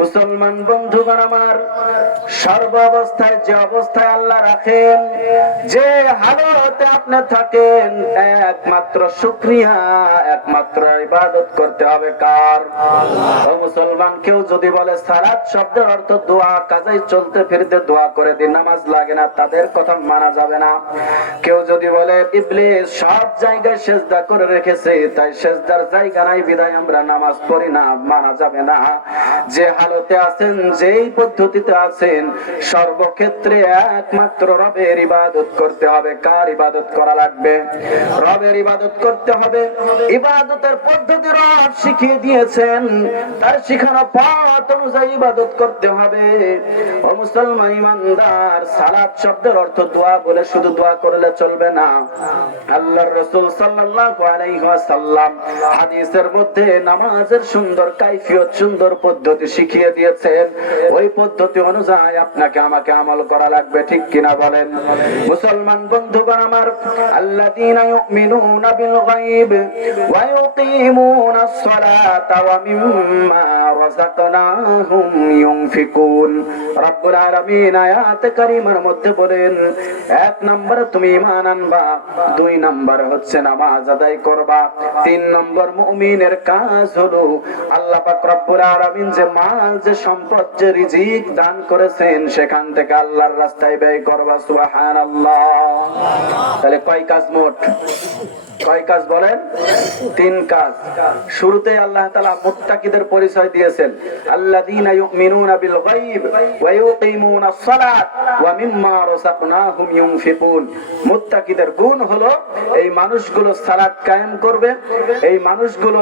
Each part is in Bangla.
মুসলমান বন্ধুগণ আমার, সর্ব অবস্থায় যে অবস্থায় আল্লাহ রাখেন, যে হালতে আপনি থাকেন, একমাত্র শুকরিয়া, একমাত্র ইবাদত করতে হবে কার? ও মুসলমান, কেউ যদি বলে সালাত শব্দের অর্থ দোয়া, কাজেই চলতে ফিরতে দোয়া করে দিন, নামাজ লাগে না, তাদের কথা মানা যাবে না। কেউ যদি বলে ইবলিস সব জায়গায় সেজদা করে রেখেছে, তাই সেজদার জায়গা নাই বিধায় আমরা নামাজ পড়ি না, মানা যাবে না। যে হালতে আছেন, যেই পদ্ধতিতে আছেন, সর্বক্ষেত্রে একমাত্র রবের ইবাদত করতে হবে। কার ইবাদত করা লাগবে? রবের ইবাদত করতে হবে। ইবাদতের পদ্ধতি রব শিখিয়ে দিয়েছেন, তার শিখানো পথ অনুযায়ী ইবাদত করতে হবে। ও মুসলমান ইমানদার, সালাত শব্দের অর্থ দোয়া বলে শুধু দোয়া করলে চলবে না। আল্লাহর রাসূল সাল্লাল্লাহু আলাইহি ওয়াসাল্লাম হাদিসের মধ্যে নামাজের সুন্দর কাইফিয়ত, সুন্দর পদ্ধতি শিখিয়ে দিয়েছেন। ওই পদ্ধতি অনুযায়ী আপনাকে আমাকে আমল করা লাগবে, ঠিক কিনা বলেন? মুসলমান বন্ধুগণ আমার, আল্লাযীনা ইউমিনুনা বিল গায়ব ওয়া ইউকিমুনাস সালাতা ওয়া মিম্মা রাযাকনাহুম ইউনফিকুন। রব্বুল আলামিন আয়াতে কারিমার মধ্যে বলেন, এক নম্বরে তুমি ঈমান আনবা, দুই নম্বর হচ্ছে নামাজ আদায় করবা, তিন নম্বর মুমিনের কাজ হলো আল্লাহ পাক রব্বুল আলামিন যে মাল, যে সম্পদ, যে রিজিক দান করেছেন, সেখান থেকে আল্লাহর রাস্তায় ব্যয় করবা। সুবহানাল্লাহ। তাহলে কয় কাজ মোট? কয় কাজ বলেন? তিন কাজ। শুরুতে আল্লাহ তাআলা মুত্তাকিদের পরিচয় দিয়েছেন, আল্লাযীনা ইউমিনুনা বিল গায়ব ওয়া ইউকিমুনাস সালাত ওয়া মিম্মা রাযাকনাহুম ইউনফিকুন। মুত্তাকিদের গুণ হলো এই মানুষগুলো সালাত কায়েম করবে, এই মানুষগুলো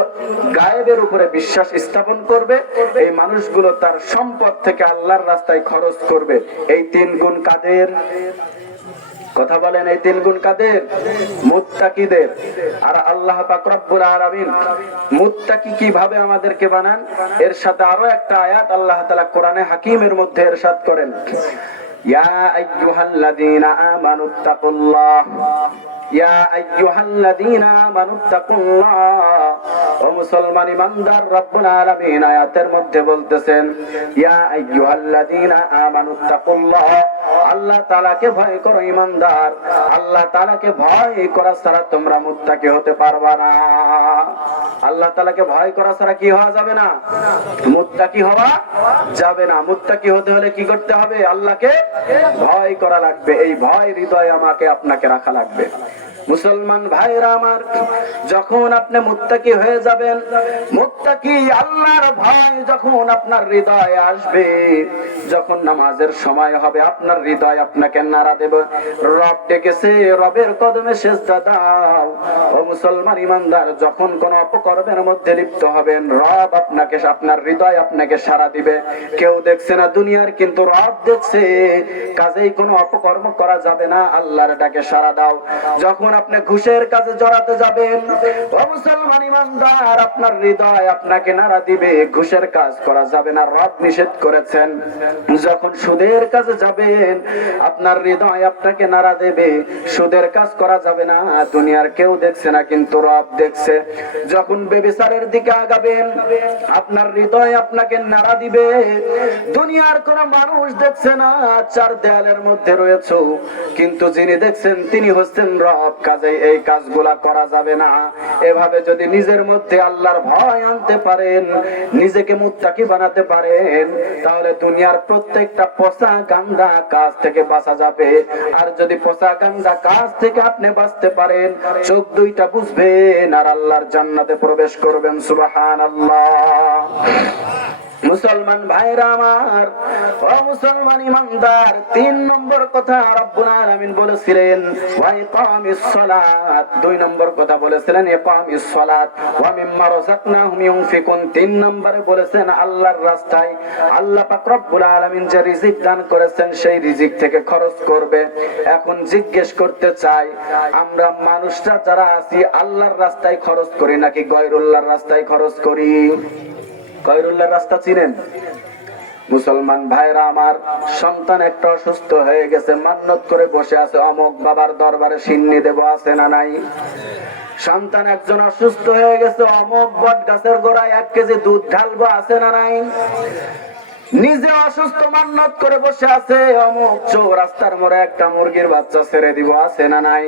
গায়েবের উপরে বিশ্বাস স্থাপন করবে, এই মানুষগুলো তার সম্পদ থেকে আল্লাহর রাস্তায় খরচ করবে। এই তিন গুণ কাদের? কথা বলেন, এই তিন গুণ কাদের? মুত্তাকিদের। আর আল্লাহ পাক রব্বুল আলামিন মুত্তাকি কিভাবে আমাদেরকে বানান, এর সাথে আরো একটা আয়াত আল্লাহ তাআলা কোরআনে হাকিমের মধ্যে ইরশাদ করেন, ইয়া আইয়ুহাল্লাযীনা আমানুত্তাকুল্লাহ, ইয়া আইয়ুহাল্লাযীনা আমানুত্তাকুল্লাহ। ও মুসলমান ইমানদার, রব্বুল আলামিন আয়াতের মধ্যে বলতেছেন, ইয়া আইয়ুহাল্লাযীনা আমানুত্তাকুল্লাহ, আল্লাহ তাআলাকে ভয় করো ইমানদার। আল্লাহ তাআলাকে ভয় করা ছাড়া তোমরা মুত্তাকি হতে পারবা না। আল্লাহ তাআলাকে ভয় করা ছাড়া কি হওয়া যাবে না? মুত্তাকি হওয়া যাবে না। মুত্তাকি হতে হলে কি করতে হবে? আল্লাহকে ভয় করা লাগবে। এই ভয় হৃদয়ে আমাকে আপনাকে রাখা লাগবে। মুসলমান ভাইরা আমার, যখন আপনি মুত্তাকি হয়ে যাবেন, মুত্তাকি আল্লাহর ভয় যখন আপনার হৃদয়ে আসবে, যখন নামাজের সময় হবে, আপনার হৃদয় আপনাকে নাড়া দেবে, রব ডেকেছে, রবের কদমে সেজদা দাও। ও মুসলমান ইমানদার, যখন কোন অপকর্মের মধ্যে লিপ্ত হবেন, রব আপনাকে, আপনার হৃদয় আপনাকে সাড়া দিবে। কেউ দেখছে না দুনিয়ার, কিন্তু রব দেখছে। কাজেই কোনো অপকর্ম করা যাবে না, আল্লাহর ডাকে সাড়া দাও। যখন আপনি ঘুষের কাজে জড়াতে যাবেন, ও মুসলমান ইমানদার, আপনার হৃদয় আপনাকে নাড়া দিবে, ঘুষের কাজ করা যাবে না, রব নিষেধ করেছেন। যখন সুদের কাজে যাবেন, আপনার হৃদয় আপনাকে নাড়া দেবে, সুদের কাজ করা যাবে না, দুনিয়ার কেউ দেখছে না, কিন্তু রব দেখছে। যখন ব্যভিচারের দিকে আগাবেন, আপনার হৃদয় আপনাকে নাড়া দিবে, দুনিয়ার কোন মানুষ দেখছে না, চার দেয়ালের মধ্যে রয়েছে, কিন্তু যিনি দেখছেন তিনি হচ্ছেন রব। কাজে এই কাজগুলা করা যাবে না। এভাবে যদি নিজের মধ্যে আল্লাহর ভয় আনতে পারেন, নিজেকে মুত্তাকি বানাতে পারেন, তাহলে দুনিয়ার প্রত্যেকটা পচা গান্দা কাজ থেকে বাঁচা যাবে। আর যদি পচা গান্দা কাজ থেকে আপনি বাঁচতে পারেন, চোখ দুইটা বুঝবেন আর আল্লাহর জান্নাতে প্রবেশ করবেন। সুবহানাল্লাহ। মুসলমান ভাইরা আমার, ও মুসলমান ইমানদার, তিন নম্বর কথা রব্বুল আলামিন বলেছিলেন ওয়া ইকামিস সালাত, দুই নম্বর কথা বলেছিলেন ইকামিস সালাত ওয়া মিম্মা রাযাকনাহুম ইউনফিকুন, তিন নম্বরে বলেছেন আল্লাহর রাস্তায় আল্লাহ পাক রব্বুল আলামিন যে রিজিক দান করেছেন, সেই রিজিক থেকে খরচ করবে। এখন জিজ্ঞেস করতে চাই, আমরা মানুষরা যারা আছি, আল্লাহর রাস্তায় খরচ করি নাকি গয়রুল্লাহর রাস্তায় খরচ করি? গয়রুল্লাহর রাস্তা চিনেন? মুসলমান ভাইরা আমার, সন্তান একটা অসুস্থ হয়ে গেছে, মান্নত করে বসে আছে, অমুক বাবার দরবারে সিন্নি দেব, আছে না নাই? সন্তান একজন অসুস্থ হয়ে গেছে, অমুক বট গাছের গোড়ায় 1 কেজি দুধ ঢালবো, আছে না নাই? নিজে অসুস্থ মান্নত করে বসে আছে, অমুক চৌরাস্তার মোড়ে একটা মুরগির বাচ্চা ছেড়ে দিব, আছে না নাই?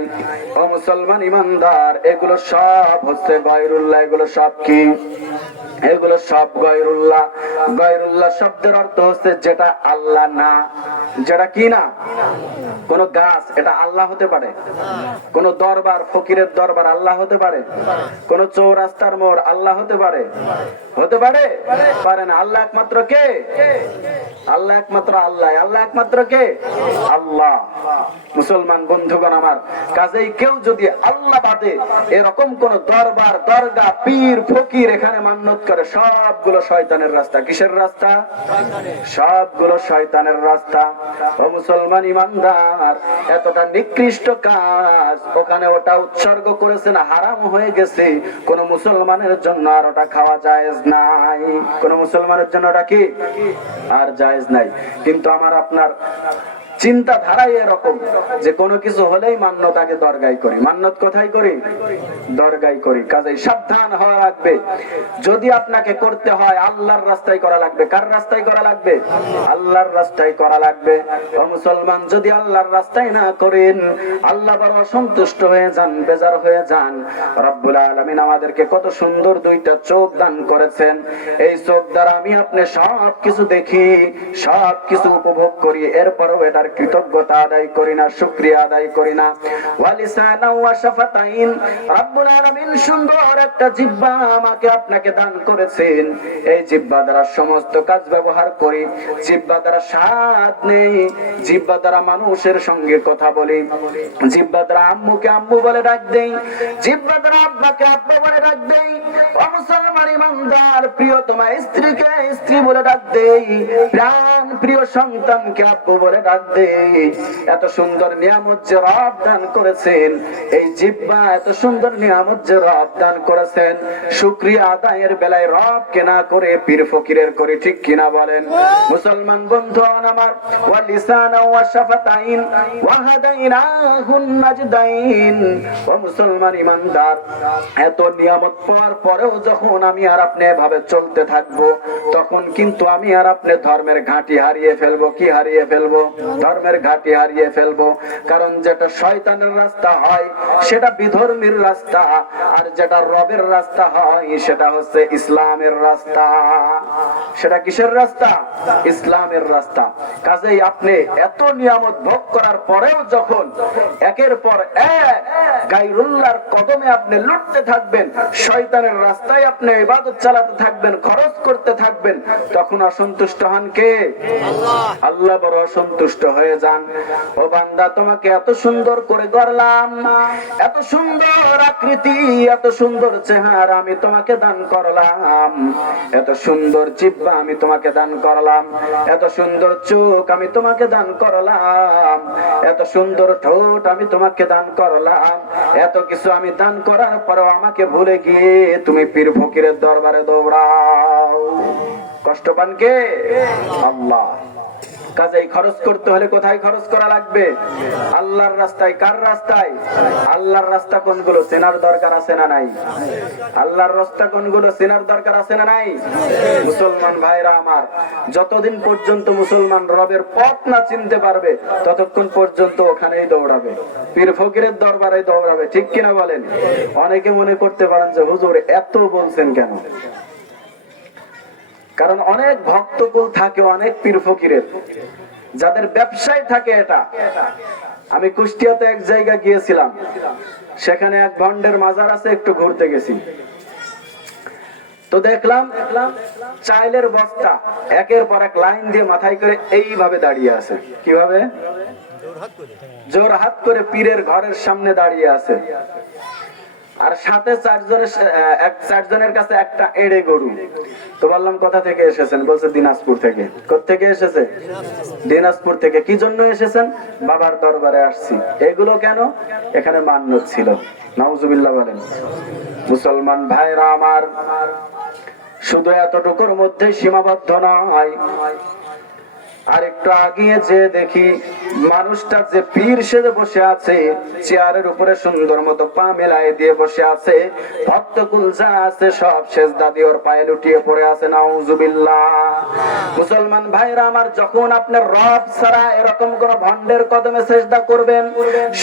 ও মুসলমান ইমানদার, এগুলো সব হচ্ছে গায়রুল্লাহ। এগুলো সব কি? এগুলো সব গায়রুল্লাহ। গায়রুল্লাহ শব্দের অর্থ হচ্ছে যেটা আল্লাহ না। যেটা কি না? কোন গাছ এটা আল্লাহ হতে পারে? কোন দরবার, ফকিরের দরবার আল্লাহ হতে পারে? কোন চৌরাস্তার মোড় আল্লাহ হতে পারে? হতে পারে? পারে না। আল্লাহ একমাত্র কে? আল্লাহ একমাত্র আল্লাহ। আল্লাহ একমাত্র কে? আল্লাহ। মুসলমান বন্ধুগণ আমার, কাজেই কেউ যদি আল্লাহ বাদে এরকম কোন দরবার, দরগা, পীর, ফকির এখানে মান্যত করে, সবগুলো শয়তানের রাস্তা। কিসের রাস্তা? সবগুলো শয়তানের রাস্তা। ও মুসলমান ইমানদার, এতটা নিকৃষ্ট কাজ ওখানে ওটা উৎসর্গ করেছেন, হারাম হয়ে গেছে। কোন মুসলমানের জন্য আর ওটা খাওয়া জায়েজ নাই। কোন মুসলমানের জন্য ওটা কি? আর জায়েজ নাই। কিন্তু আমার আপনার চিন্তাধারাই এরকম যে কোনো কিছু হলেই মান্যতাকে দরগাই করি। মান্যত কোথায় করি? দরগাই করি। কাজেই সাবধান হওয়া লাগবে। যদি আপনাকে করতে হয় আল্লাহর রাস্তায় করা লাগবে। কার রাস্তায় করা লাগবে? আল্লাহর রাস্তায় করা লাগবে। ও মুসলমান, যদি আল্লাহর রাস্তায় না করেন, আল্লাহ বড় অসন্তুষ্ট হয়ে যান, বেজার হয়ে যান। রব্বুল আলামিন আমাদেরকে কত সুন্দর দুইটা চোখ দান করেছেন। এই চোখ দ্বারা আমি আপনি সব কিছু দেখি, সব কিছু উপভোগ করি, এরপরও এটার কৃতজ্ঞতা আদায় করি না, শুকরিয়া আদায় করি না। ওয়ালিসানা ওয়া শাফাতাইন, রব্বুল আলামিন সুন্দর একটা জিহ্বা আমাকে আপনাকে দান করেছেন। এই জিহ্বা দ্বারা সমস্ত কাজ ব্যবহার করি, জিহ্বা দ্বারা স্বাদ নেই, জিহ্বা দ্বারা মানুষের সঙ্গে কথা বলি, জিহ্বা দ্বারা আম্মুকে আম্মু বলে ডাক দেই, জিহ্বা দ্বারা আব্বাকে আব্বা বলে ডাক দেই। ও মুসলমান ইমানদার, প্রিয়তমা স্ত্রীকে স্ত্রী বলে ডাক দেই, প্রাণ প্রিয় সন্তানকে আব্বু বলে ডাক দেই। এত সুন্দর নিয়ামত যে রব দান করেছেন, এই জিহ্বা এত সুন্দর নিয়ামত যে রব দান করেছেন, শুকরিয়া আদায়ের বেলায় রব কে না করে পীর ফকিরের করি, ঠিক কিনা বলেন? মুসলমান বন্ধু আমার, ওয়া লিসানা ওয়া শাফাতাইন ওয়া হাদাইনাহুন নাজদাইন। ও মুসলমান ইমানদার, এত নিয়ামত পাওয়ার পরেও যখন আমি আর আপনি এভাবে চলতে থাকবো, তখন কিন্তু আমি আর আপনি ধর্মের ঘাঁটি হারিয়ে ফেলবো। কি হারিয়ে ফেলবো? ধর্মের ঘাঁটি হারিয়ে ফেলবো। কারণ যেটা শয়তানের রাস্তা হয় সেটা বিধর্মীর রাস্তা, আর যেটা রবের রাস্তা হয় সেটা হচ্ছে ইসলামের রাস্তা। সেটা কিসের রাস্তা? ইসলামের রাস্তা। কাজেই আপনি এত নিয়ামত ভোগ করার পরেও যখন একের পর এক গায়রুল্লাহর কদমে আপনি লুটতে থাকবেন, শয়তানের রাস্তায় আপনি ইবাদত চালাতে থাকবেন, খরচ করতে থাকবেন, তখন অসন্তুষ্ট হন কে? আল্লাহ। আল্লাহ বড় অসন্তুষ্ট হয়ে যান। ও বান্দা, তোমাকে এত সুন্দর করে গড়লাম, এত সুন্দর আকৃতি, এত সুন্দর চেহারা আমি তোমাকে দান করলাম, এত সুন্দর জিহ্বা আমি তোমাকে দান করলাম, এত সুন্দর চোখ আমি তোমাকে দান করলাম, এত সুন্দর ঠোঁট আমি তোমাকে দান করলাম। এত কিছু আমি দান করার পরেও আমাকে ভুলে গিয়ে তুমি পীর ফকিরের দরবারে দৌড়াও। কষ্ট পান কে? আল্লাহ। কাজেই খরচ করতে হলে কোথায় খরচ করা লাগবে? আল্লাহর রাস্তায়। কার রাস্তায়? আল্লাহর রাস্তা কোনগুলো চেনার দরকার আছে না নাই? আল্লাহর রাস্তা কোনগুলো চেনার দরকার আছে না নাই? মুসলমান ভাইরা আমার, যতদিন পর্যন্ত মুসলমান রবের পথ না চিনতে পারবে, ততক্ষণ পর্যন্ত ওখানেই দৌড়াবে, পীর ফকিরের দরবারে দৌড়াবে, ঠিক কিনা বলেন? অনেকে মনে করতে পারেন যে হুজুর এত বলছেন কেন? কারণ অনেক ভক্তকুল থাকে, অনেক পীর ফকিরের, যাদের ব্যবসায় থাকে এটা। আমি কুষ্টিয়াতে এক জায়গা গিয়েছিলাম, সেখানে এক ভন্ডের মাজার আছে, একটু ঘুরতে গেছি। তো দেখলাম চাইলের বস্তা একের পর এক লাইন দিয়ে মাথায় করে এইভাবে দাঁড়িয়ে আছে। কিভাবে? জোরহাত করে পীরের ঘরের সামনে দাঁড়িয়ে আছে। আর সাথে চারজনের কাছে একটা এড়ে গরু। তো বললাম কোথা থেকে এসেছেন? বলছে দিনাজপুর থেকে। কোত্থেকে এসেছে? দিনাজপুর থেকে। কি জন্য এসেছেন? বাবার দরবারে আসছি। এগুলো কেন? এখানে মান্যত ছিল। নাউজুবিল্লাহ বলেন। মুসলমান ভাইরা আমার, শুধু এতটুকুর মধ্যে সীমাবদ্ধ নয়, আর একটু আগিয়ে যে দেখি মানুষটা যে পীর সেজে বসে আছে, চেয়ারের উপরে সুন্দর মতো পা মেলায় দিয়ে বসে আছে, ভক্তকুল যা আছে সব সেজদা দিয়ে ওর পায়ে লুটিয়ে পড়ে আছে। নাউজুবিল্লাহ। মুসলমান ভাইরা আমার, যখন আপনার রব ছাড়া এরকম কোন ভণ্ডের কদমে সেজদা করবেন,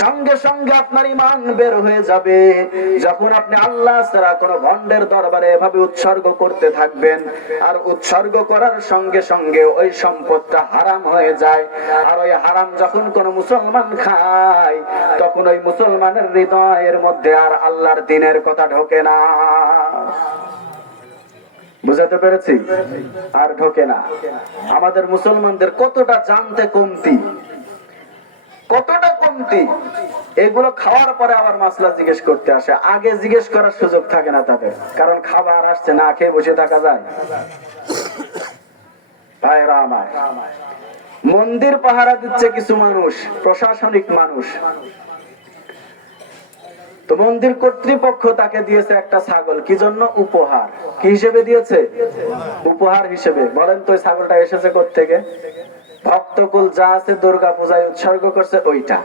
সঙ্গে সঙ্গে আপনার ঈমান বের হয়ে যাবে। যখন আপনি আল্লাহ ছাড়া কোন ভণ্ডের দরবারে এভাবে উৎসর্গ করতে থাকবেন, আর উৎসর্গ করার সঙ্গে সঙ্গে ওই সম্পদটা হারাম হয়ে যায়, আর ওই হারাম যখন কোন মুসলমান খায়, তখন ওই মুসলমানের হৃদয়ের মধ্যে আর আল্লাহর দ্বীনের কথা ঢোকে না। বুঝাতে পেরেছি? আর ঢোকে না। আমাদের মুসলমানদের কতটা জানতে কমতি, কতটা কমতি। এগুলো খাওয়ার পরে আবার মাসলা জিজ্ঞেস করতে আসে, আগে জিজ্ঞেস করার সুযোগ থাকে না তাদের, কারণ খাবার আসছে, না খেয়ে বসে থাকা যায়? ভাইরা আমার, মন্দির পাহারা দিচ্ছে কিছু মানুষ, প্রশাসনিক মানুষ। তো মন্দির কর্তৃপক্ষ তাকে দিয়েছে একটা ছাগল, কি জন্য? উপহার। কি হিসেবে দিয়েছে? উপহার হিসেবে। বলেন তো ওই ছাগলটা এসেছে কোত্থেকে? ভক্তকুল যা আছে দুর্গা পূজায় উৎসর্গ করছে ওইটা।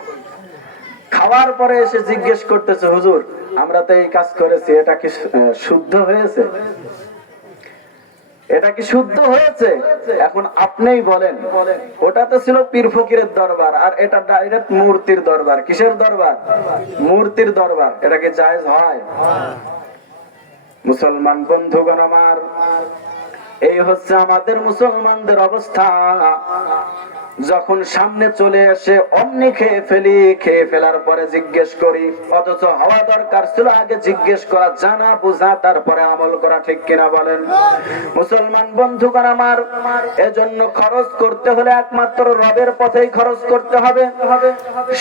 খাওয়ার পরে এসে জিজ্ঞেস করতেছে, হুজুর আমরা তো এই কাজ করেছি, এটা কি শুদ্ধ হয়েছে? এটা কি শুদ্ধ হয়েছে? এখন আপনিই বলেন। ওটা তো ছিল পীর ফকিরের দরবার, আর এটা ডাইরেক্ট মূর্তির দরবার। কিসের দরবার? মূর্তির দরবার। এটা কি জায়েজ হয়? মুসলমান বন্ধুগণ আমার, এই হচ্ছে আমাদের মুসলমানদের অবস্থা। যখন সামনে চলে এসে অমনি খেয়ে ফেলি, খেয়ে ফেলার পরে জিজ্ঞেস করি, অথচ হওয়া দরকার ছিল আগে জিজ্ঞেস করা, জানা বুঝা তারপরে আমল করা। ঠিক কিনা বলেন? মুসলমান বন্ধুগণ আমার, এজন্য খরচ করতে হলে একমাত্র রবের পথেই খরচ করতে হবে।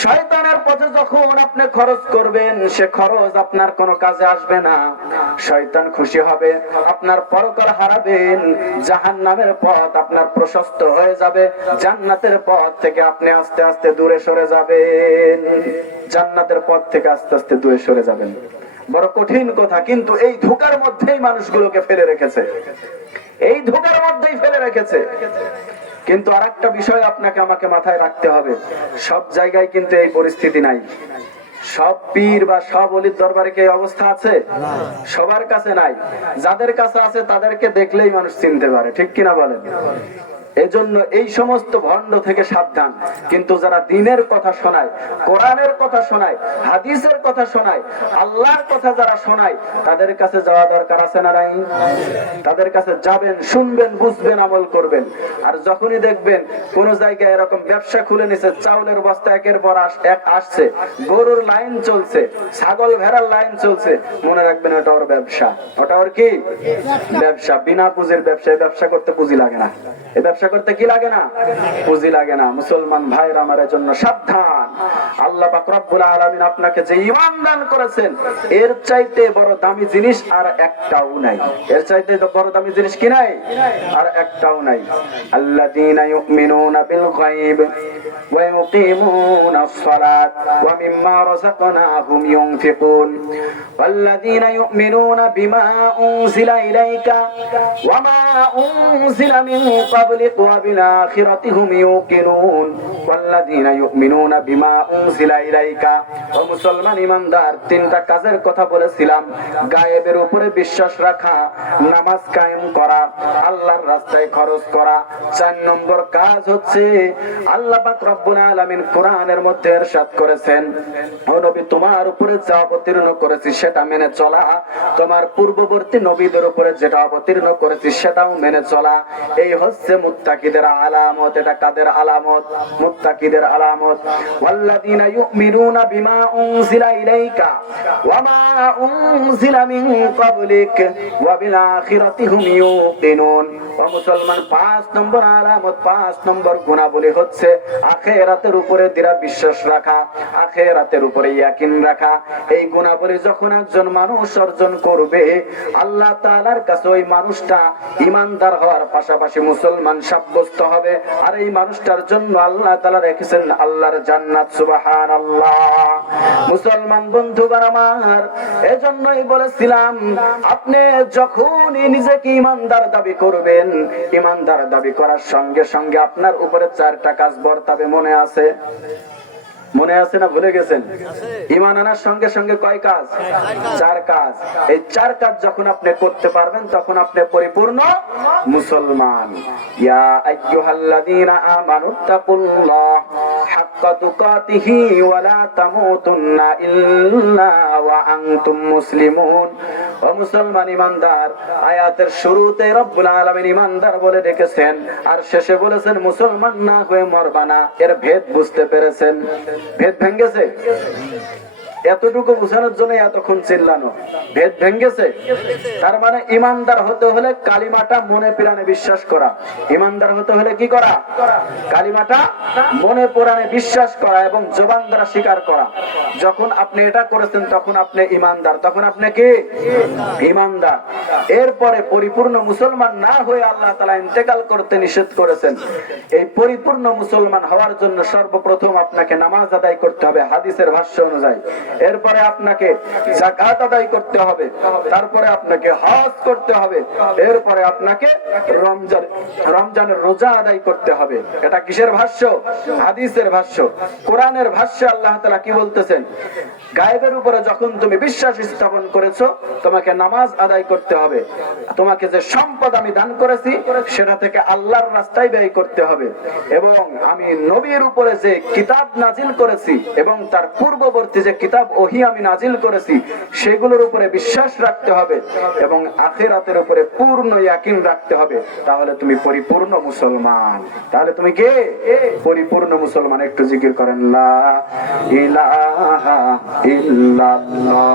শয়তানের পথে যখন আপনি খরচ করবেন, সে খরচ আপনার কোনো কাজে আসবে না। শয়তান খুশি হবে, আপনার পরকাল হারাবেন, জাহান্নামের পথ আপনার প্রশস্ত হয়ে যাবে, জান্নাতের পথ থেকে আপনি আস্তে আস্তে দূরে সরে যাবেন। জান্নাতের পথ থেকে আস্তে আস্তে দূরে সরে যাবেন। বড় কঠিন কথা, কিন্তু এই ধোঁকার মধ্যেই মানুষগুলোকে ফেলে রেখেছে, এই ধোঁকার মধ্যেই ফেলে রেখেছে। কিন্তু আরেকটা বিষয় আপনাকে আমাকে মাথায় রাখতে হবে, সব জায়গায় কিন্তু এই পরিস্থিতি নাই। সব পীর বা সব ওলির দরবারে কি অবস্থা আছে? সবার কাছে নাই। যাদের কাছে আছে তাদেরকে দেখলেই মানুষ চিনতে পারে। ঠিক কিনা বলেন? এজন্য এই সমস্ত ভণ্ড থেকে সাবধান। কিন্তু যারা দ্বীনের কথা শোনায়, কোরআনের কথা শোনায়, হাদিসের কথা শোনায়, আল্লাহর কথা যারা শোনায়, তাদের কাছে যাওয়া দরকার আছে না নাই? তাদের কাছে যাবেন, শুনবেন, বুঝবেন, আমল করবেন। আর যখনই দেখবেন কোন জায়গায় এরকম ব্যবসা খুলে নিছে, চাউলের বস্তা একের পর এক আসছে, গরুর লাইন চলছে, ছাগল ভেড়ার লাইন চলছে, মনে রাখবেন ওটা ওর ব্যবসা। ওটা ওর কি? ব্যবসা। বিনা পুঁজির ব্যবসা। ব্যবসা করতে পুঁজি লাগে না। এই ব্যবসা করতে কি লাগে না? পুঁজি লাগে না। মুসলমান ভাইরা আমার, জন্য সাবধান। আল্লাহ পাক রব্বুল আলামিন আপনাকে যে ঈমান দান করেছেন, এর চাইতে বড় দামি জিনিস আর একটাও নাই। এর চাইতে বড় দামি জিনিস কি নাই? আর একটাও নাই। আল্লাযীনা ইউমিনুনা বিল গায়ব ওয়া ইউকিমুনাস সালাত ওয়া মিম্মা রাযাকনাহুম ইউনফিকুন ওয়াল্লাযীনা ইউমিনুনা বিমা উনজিলা ইলাইকা ওয়া মা উনজিলা মিন ক্বাবলিক ওয়া বিল আখিরাতি হুম ইউকিনুন ওয়াল্লাযীনা ইউমিনুনা বিমা উনজিলা ইলাইকা। ও মুসলমান ঈমানদার, তিনটা কাজের কথা বলেছিলাম। গায়েবের উপরে বিশ্বাস রাখা, নামাজ কায়েম করা, আল্লাহর রাস্তায় খরচ করা। 4 নম্বর কাজ হচ্ছে আল্লাহ পাক রব্বুল আলামিন কোরআনের মধ্যে ইরশাদ করেছেন, ও নবী তোমার উপরে যা অবতীর্ণ করেছি সেটা মেনে চলা, তোমার পূর্ববর্তী নবীদের উপরে যেটা অবতীর্ণ করেছি সেটাও মেনে চলা। এই হচ্ছে মুত্তাকিদের আলামত। এটা কাদের আলামত? মুত্তাকিদের আলামত। ওয়াল্লাযীনা ইউমিনুনা বিমা উনজিলা ইলাইকা ওয়া মা উনজিলা মিন ক্বাবলিক ওয়া বিল আখিরাতি হুম ইউকিনুন। ও মুসলমান, 5 নম্বর আলামত, 5 নম্বর গুণাবলী হচ্ছে আখিরাতের উপরে দৃঢ় বিশ্বাস রাখা, আখিরাতের উপরে ইয়াকিন রাখা। এই গুণাবলী যখন একজন মানুষ অর্জন করবে, আল্লাহ তাআলার কাছে ওই মানুষটা ঈমানদার হওয়ার পাশাপাশি মুসলমান সাব্যস্ত হবে, আর এই মানুষটার জন্য আল্লাহ তাআলা রেখেছেন আল্লাহর জান্নাত। সুবহানাল্লাহ। মুসলমান বন্ধুগণ আমার, এজন্যই বলেছিলাম আপনি যখনই নিজেকে ঈমানদার দাবি করবেন, ঈমানদার দাবি করার সঙ্গে সঙ্গে আপনার উপরে 4টা কাজ বর্তাবে। মনে আছে? মনে আছে না ভুলে গেছেন? ঈমান আনার সঙ্গে সঙ্গে কয় কাজ? 4 কাজ। এই 4 কাজ যখন আপনি করতে পারবেন তখন আপনি পরিপূর্ণ মুসলমান। ইয়া আইয়ুহাল্লাযীনা আমানুত্তাকুল্লাহ হাক্কা তুকাতিহি ওয়া লা তামুতুন্না ইল্লা ওয়া আনতুম মুসলিমুন। ও মুসলমান ঈমানদার, আয়াতের শুরুতে রব্বুল আলামিন ঈমানদার বলে রেখেছেন, আর শেষে বলেছেন মুসলমান না হয়ে মরবা না। এর ভেদ বুঝতে পেরেছেন? ভেদ ভেঙ্গেছে? এতটুকু বোঝানোর জন্য এতক্ষণ চিল্লানো। ভেদ ভেঙ্গেছে? তার মানে ঈমানদার হতে হলে কালিমাটা মনে প্রাণে বিশ্বাস করা। ঈমানদার হতে হলে কি করা? কালিমাটা মনে প্রাণে বিশ্বাস করা এবং জবান দ্বারা স্বীকার করা। যখন আপনি এটা করেছেন তখন আপনি ঈমানদার। তখন আপনি কি? ঈমানদার। এরপরে পরিপূর্ণ মুসলমান না হয়ে আল্লাহ তাআলা ইন্তেকাল করতে নিষেধ করেছেন। এই পরিপূর্ণ মুসলমান হওয়ার জন্য সর্বপ্রথম আপনাকে নামাজ আদায় করতে হবে হাদিসের ভাষ্য অনুযায়ী। এরপরে আপনাকে যাকাত আদায় করতে হবে, তারপরে আপনাকে হজ করতে হবে, এরপরে আপনাকে রমজানের রোজা আদায় করতে হবে। এটা কিসের ভাষ্য? হাদিসের ভাষ্য। কোরআনের ভাষ্যে আল্লাহ তাআলা কি বলতেছেন? গায়েবের উপরে যখন তুমি বিশ্বাস স্থাপন করেছো, তোমাকে নামাজ আদায় করতে হবে। তোমাকে যে সম্পদ আমি দান করেছি সেটা থেকে আল্লাহর রাস্তায় ব্যয় করতে হবে, এবং আমি নবীর উপরে যে কিতাব নাজিল করেছি এবং তার পূর্ববর্তী যে কিতাব ওহী আমি নাজিল করেছি সেগুলোর উপরে বিশ্বাস রাখতে হবে এবং আখিরাতের উপরে পূর্ণ ইয়াকিন রাখতে হবে। তাহলে তুমি পরিপূর্ণ মুসলমান। তাহলে তুমি কে? পরিপূর্ণ মুসলমান। একটু জিকির করেন, লা ইলাহা ইল্লাল্লাহ।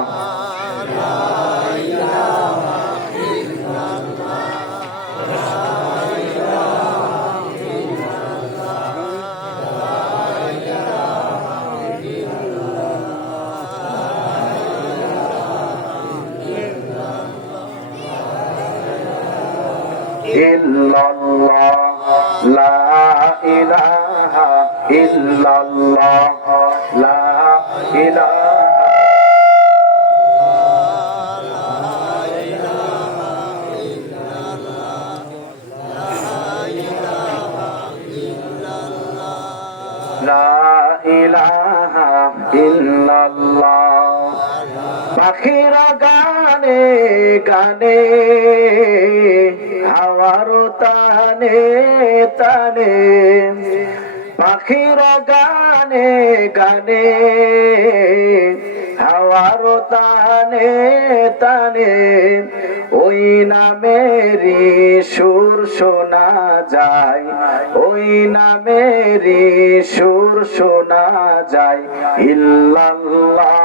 ইল্লাল্লাহ, লা ইলাহা ইল্লাল্লাহ, লা ইলাহা ইল্লাল্লাহ। পাখিরা গানে গানে, হাওয়ার তানে তানে, পাখিরা গানে গানে, হাওয়ার তানে তানে, ওই নামেরই সুর শোনা যায়, ওই নামেরই সুর শোনা যায়। ইল্লাল্লাহ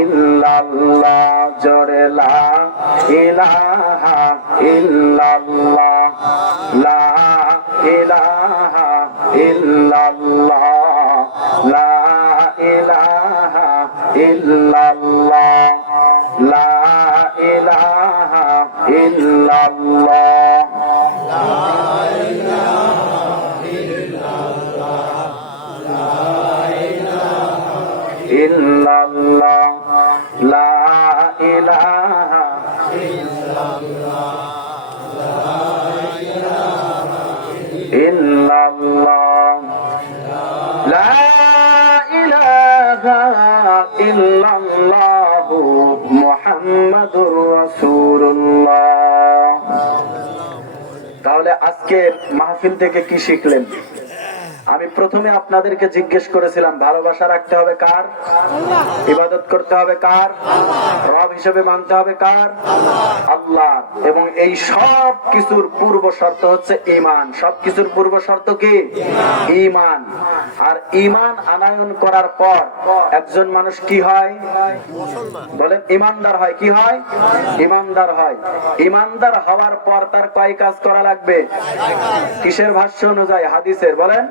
ইল্লাল্লাহ, জোরে লা ইলাহা ইল্লাল্লাহ, লা ইলাহা ইল্লাল্লাহ, লা ইলাহা ইল্লাল্লাহ, লা ইলাহা ইল্লাল্লাহ, লা ইলাহা ইল্লাল্লাহ, লা ইলাহা ইল্লাল্লাহ, লা ইলাহা ইল্লাল্লাহ, লা ইলাহা ইল্লাল্লাহ, লা ইলাহা ইল্লাল্লাহু মুহাম্মাদুর রাসূলুল্লাহ। তাহলে আজকের মাহফিল থেকে কি শিখলেন? আমি প্রথমে আপনাদেরকে জিজ্ঞেস করেছিলাম ভালোবাসা রাখতে হবে কার? ইবাদত করতে হবে কার? রব হিসেবে মানতে হবে কার? আল্লাহ। এবং এই সব কিছুর পূর্ব শর্ত হচ্ছে ঈমান। সব কিছুর পূর্ব শর্ত কি? ঈমান। আর ঈমান আনয়ন করার পর একজন মানুষ কি হয়? বলেন, ঈমানদার হয়। কি হয়? ঈমানদার হয়। ঈমানদার হওয়ার পর তার কয় কাজ করা লাগবে? কিসের ভাষ্য অনুযায়ী? হাদিসের। বলেন,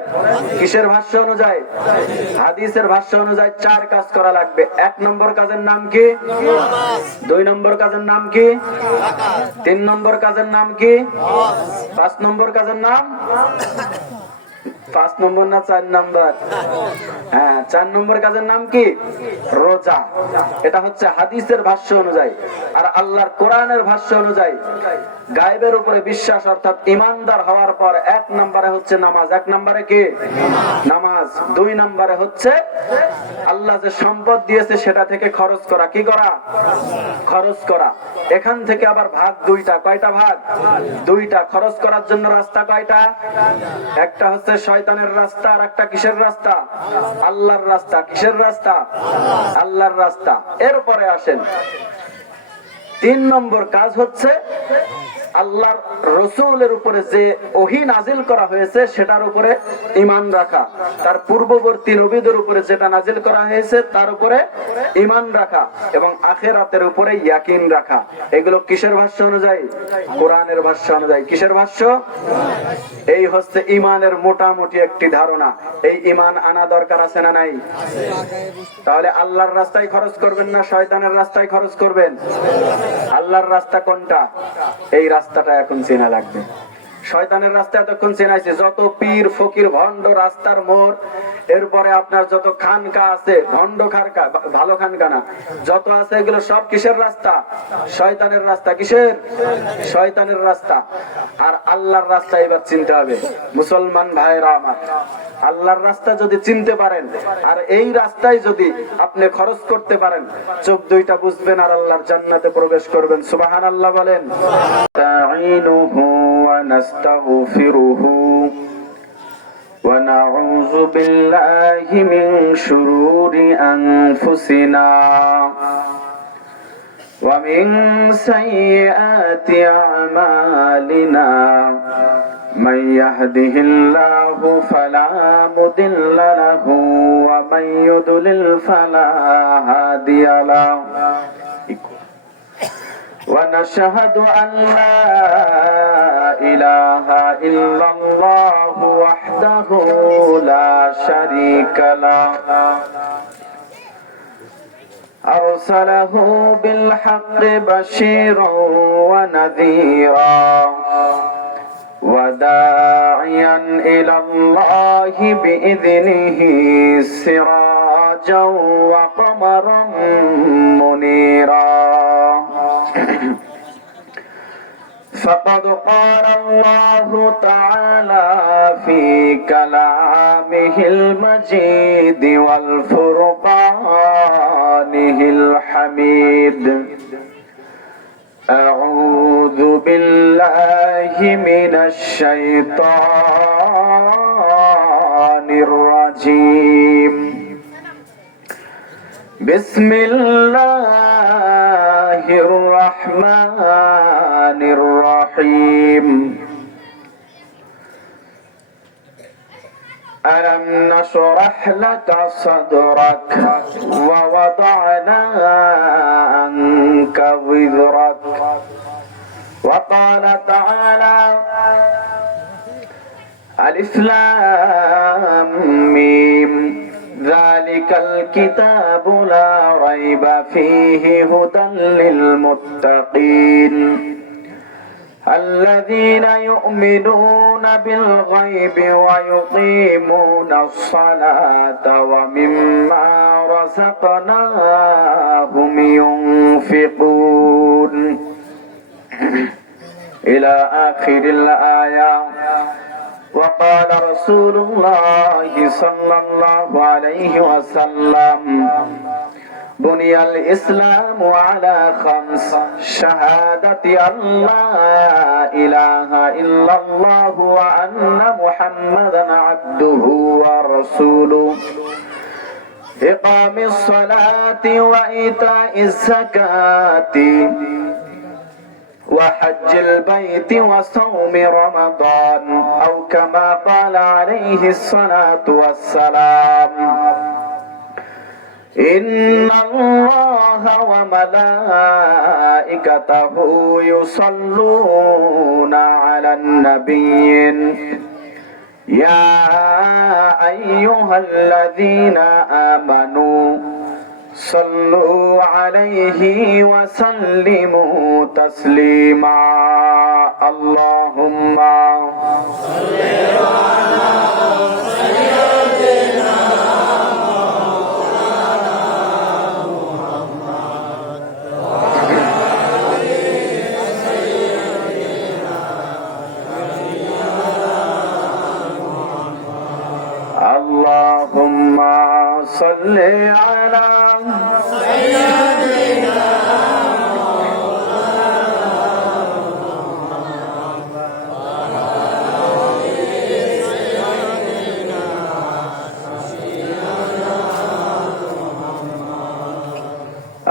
কিসের ভাষ্য অনুযায়ী? হাদিসের ভাষ্য অনুযায়ী 4 কাজ করা লাগবে। 1 নম্বর কাজের নাম কি? 2 নম্বর কাজের নাম কি? 3 নম্বর কাজের নাম কি? 5 নম্বর কাজের নাম? 5 নম্বর না 4 নম্বর? হ্যাঁ, 4 নম্বর কাজের নাম কি? রোজা। এটা হচ্ছে হাদিসের ভাষ্য অনুযায়ী। আর আল্লাহর কোরআনের ভাষ্য অনুযায়ী গায়বের উপরে বিশ্বাস অর্থাৎ ঈমানদার হওয়ার পর 1 নম্বরে হচ্ছে নামাজ। 1 নম্বরে কি? নামাজ। 2 নম্বরে হচ্ছে আল্লাহ যে সম্পদ দিয়েছে সেটা থেকে খরচ করা। কি করা? খরচ করা। এখান থেকে আবার ভাগ 2টা। কয়টা ভাগ? 2টা। খরচ করার জন্য রাস্তা কয়টা? একটা হচ্ছে শয়তানের রাস্তা, আর একটা কিসের রাস্তা? আল্লাহর রাস্তা। কিসের রাস্তা? আল্লাহর রাস্তা। এরপরে আসেন 3 নম্বর কাজ হচ্ছে আল্লাহর রাসূলের উপরে যে ওহী নাজিল করা হয়েছে সেটার উপরে ঈমান রাখা, তার পূর্ববর্তী নবীদের উপরে যেটা নাজিল করা হয়েছে তার উপরে ঈমান রাখা এবং আখিরাতের উপরে ইয়াকিন রাখা। এগুলো কিসের ভাষ্য অনুযায়ী? কোরআনের ভাষ্য অনুযায়ী। কিসের ভাষ্য? এই হচ্ছে ঈমানের মোটামুটি একটি ধারণা। এই ঈমান আনা দরকার আছে না নাই? তাহলে আল্লাহর রাস্তায় খরচ করবেন না শয়তানের রাস্তায় খরচ করবেন? আল্লাহর রাস্তা কোনটা? এই রাস্তাটা এখন চেনা লাগবে। শয়তানের রাস্তা এতক্ষণ চেনাইছে, যত পীর ফকির ভণ্ড রাস্তার মোড়, এরপরে আপনার যত খানকা আছে, ভণ্ড খানকা, ভালো খানকা না, যত আছে এগুলো সব কিসের রাস্তা? শয়তানের রাস্তা। কিসের? শয়তানের রাস্তা। আর আল্লাহর রাস্তা এবার চিনতে হবে। মুসলমান ভাইরা আমার, আল্লাহর রাস্তা যদি চিনতে পারেন আর এই রাস্তায় যদি আপনি খরচ করতে পারেন, চোখ 2টা বুঝবেন আর আল্লাহর জান্নাতে প্রবেশ করবেন। সুবহানাল্লাহ বলেন। তাঈনুহু ওয়া নাস্তাগফিরুহু ওয়া নাউযু বিল্লাহি মিন শুরুরি আনফুসিনা ওয়া মিন সাইয়্যাতি আমালিনা من يهده الله فلا مضل له ومن يضلل فلا هادي له ونشهد أن لا إله إلا الله وحده لا شريك له أرسله بالحق بشيرا ونذيرا وداعيا إلى الله بإذنه سراجا وقمرا منيرا فقد قال الله تعالى في كلامه المجيد والفرقانه الحميد أعوذ بالله من الشيطان الرجيم بسم الله الرحمن الرحيم ألم نشرح لك صدرك ووضعنا عنك وزرك وقال تعالى ألف لام ميم ذلك الكتاب لا ريب فيه هدى للمتقين الذين يؤمنون بالغيب ويقيمون الصلاة ومما رزقناهم ينفقون إلى آخر الآية. وقال رسول الله صلى الله عليه وسلم بني الإسلام على 5: شهادة أن لا إله إلا الله وأن محمدا عبده ورسوله إقام الصلاة وإيتاء الزكاة وحج البيت وصوم رمضان أو كما قال عليه الصلاة والسلام إن الله وملائكته يصلون على النبي ইয়া আইয়ুহাল্লাযীনা আমানু সাল্লু আলাইহি ওয়া সাল্লিমু তাসলিমা। আল্লাহুম্মা সাল্লি আলা সাইয়্যিদিনা اللهم صل على سيدنا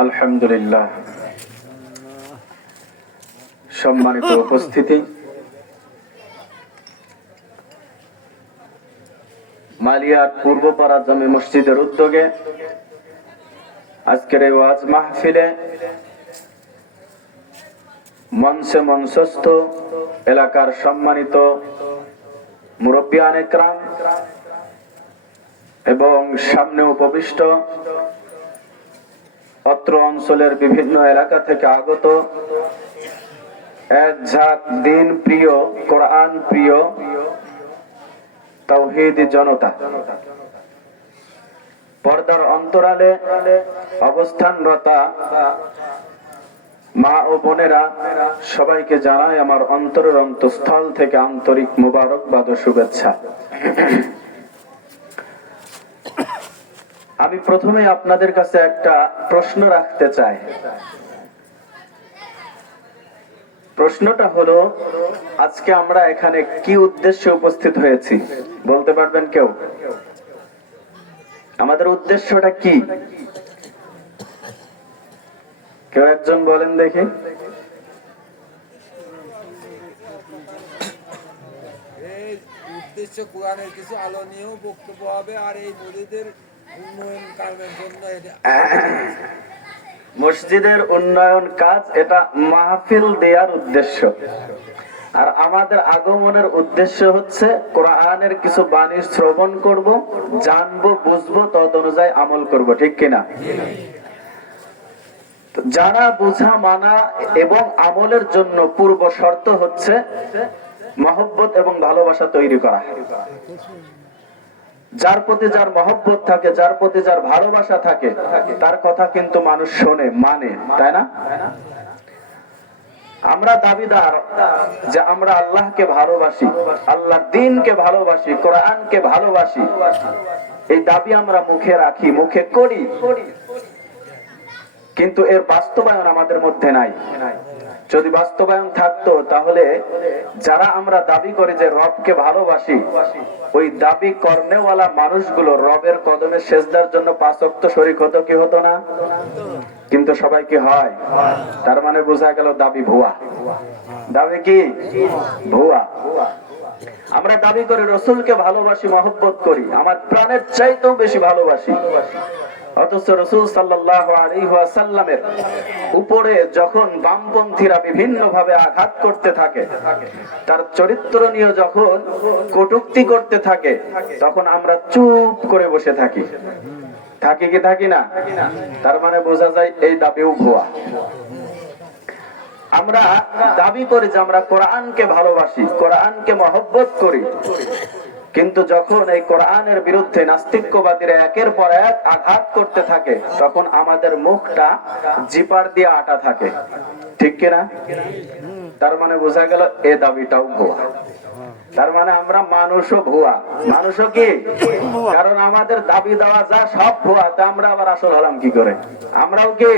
আলহামদুলিল্লাহ। সম্মানিত উপস্থিতি, মালিয়ার পূর্বপাড়া জামে মসজিদের উদ্যোগে আজকের এই ওয়াজ মাহফিলে মঞ্চে মঞ্চস্থ এলাকার সম্মানিত মুরব্বিয়ান ইকরাম এবং সামনে উপবিষ্ট অত্র অঞ্চলের বিভিন্ন এলাকা থেকে আগত এক ঝাঁক দিন প্রিয়, কোরআন প্রিয় তাওহীদি জনতা, পর্দার অন্তরালে অবস্থানরতা মা ও বোনেরা, সবাইকে জানাই আমার অন্তরের অন্তঃস্থল থেকে আন্তরিক মুবারকবাদ ও শুভেচ্ছা। আমি প্রথমে আপনাদের কাছে একটা প্রশ্ন রাখতে চাই। প্রশ্নটা হলো, আজকে আমরা এখানে কি উদ্দেশ্যে উপস্থিত হয়েছি বলতে পারবেন কেউ? আমাদের উদ্দেশ্যটা কি? কেউ একজন বলেন দেখি। এই উদ্দেশ্য কোরআনের কিছু আলোনীয় বক্তব্য হবে, আর এই মুরিদের উন্নয়ন কাজের জন্য মসজিদের উন্নয়ন কাজ, এটা মাহফিল দেওয়ার উদ্দেশ্য। আর আমাদের আগমনের উদ্দেশ্য হচ্ছে কোরআনের কিছু বাণী শ্রবণ করব, জানবো, বুঝবো, তদ অনুযায়ী আমল করব, ঠিক কিনা? জানা, বুঝা, মানা এবং আমলের জন্য পূর্ব শর্ত হচ্ছে মহব্বত এবং ভালোবাসা তৈরি করা। যার প্রতি যার মহব্বত থাকে, যার প্রতি যার ভালোবাসা থাকে, তার কথা কিন্তু মানুষ শোনে, মানে, তাই না? আমরা দাবিদার যে আমরা আল্লাহকে ভালোবাসি, আল্লাহর দ্বীনকে ভালোবাসি, কোরআনকে ভালোবাসি। এই দাবি আমরা মুখে রাখি, মুখে করি, কিন্তু এর বাস্তবায়ন আমাদের মধ্যে নাই। যদি বাস্তবায়ন থাকতো, তাহলে যারা আমরা দাবি করি যে রবকে ভালোবাসি, ওই দাবি করনেওয়ালা মানুষগুলো রবের কদমে সেজদার জন্য 5 ওয়াক্ত শরীক হতো কি হতো না? কিন্তু সবাই কি হয়? তার মানে বোঝা গেল দাবি ভুয়া। দাবি কি? ভুয়া। আমরা দাবি করি রসুলকে ভালোবাসি, মহব্বত করি, আমার প্রাণের চাইতেও বেশি ভালোবাসি, অথচ রাসূল সাল্লাল্লাহু আলাইহি ওয়াসাল্লামের উপরে যখন বামপন্থীরা বিভিন্ন ভাবে আঘাত করতে থাকে, তার চরিত্র নিয়ে যখন কটূক্তি করতে থাকে, তখন আমরা চুপ করে বসে থাকি। থাকি কি থাকি না? তার মানে বোঝা যায় এই দাবিও ভুয়া। আমরা দাবি করি যে আমরা কোরআনকে ভালোবাসি, কোরআনকে মহব্বত করি, কিন্তু যখন এই কোরআনের বিরুদ্ধে নাস্তিক্যবাদীরা একের পর এক আঘাত করতে থাকে, তখন আমাদের মুখটা জিপার দিয়ে আটা থাকে, ঠিক কিনা? তার মানে বোঝা গেল এই দাবিটাও ভুয়া। তার মানে আমরা মানুষও ভুয়া। মানুষও কি? কারণ আমাদের দাবি দেওয়া যা সব ভুয়া, তা আমরা আবার আসল হলাম কি করে? আমরাও কি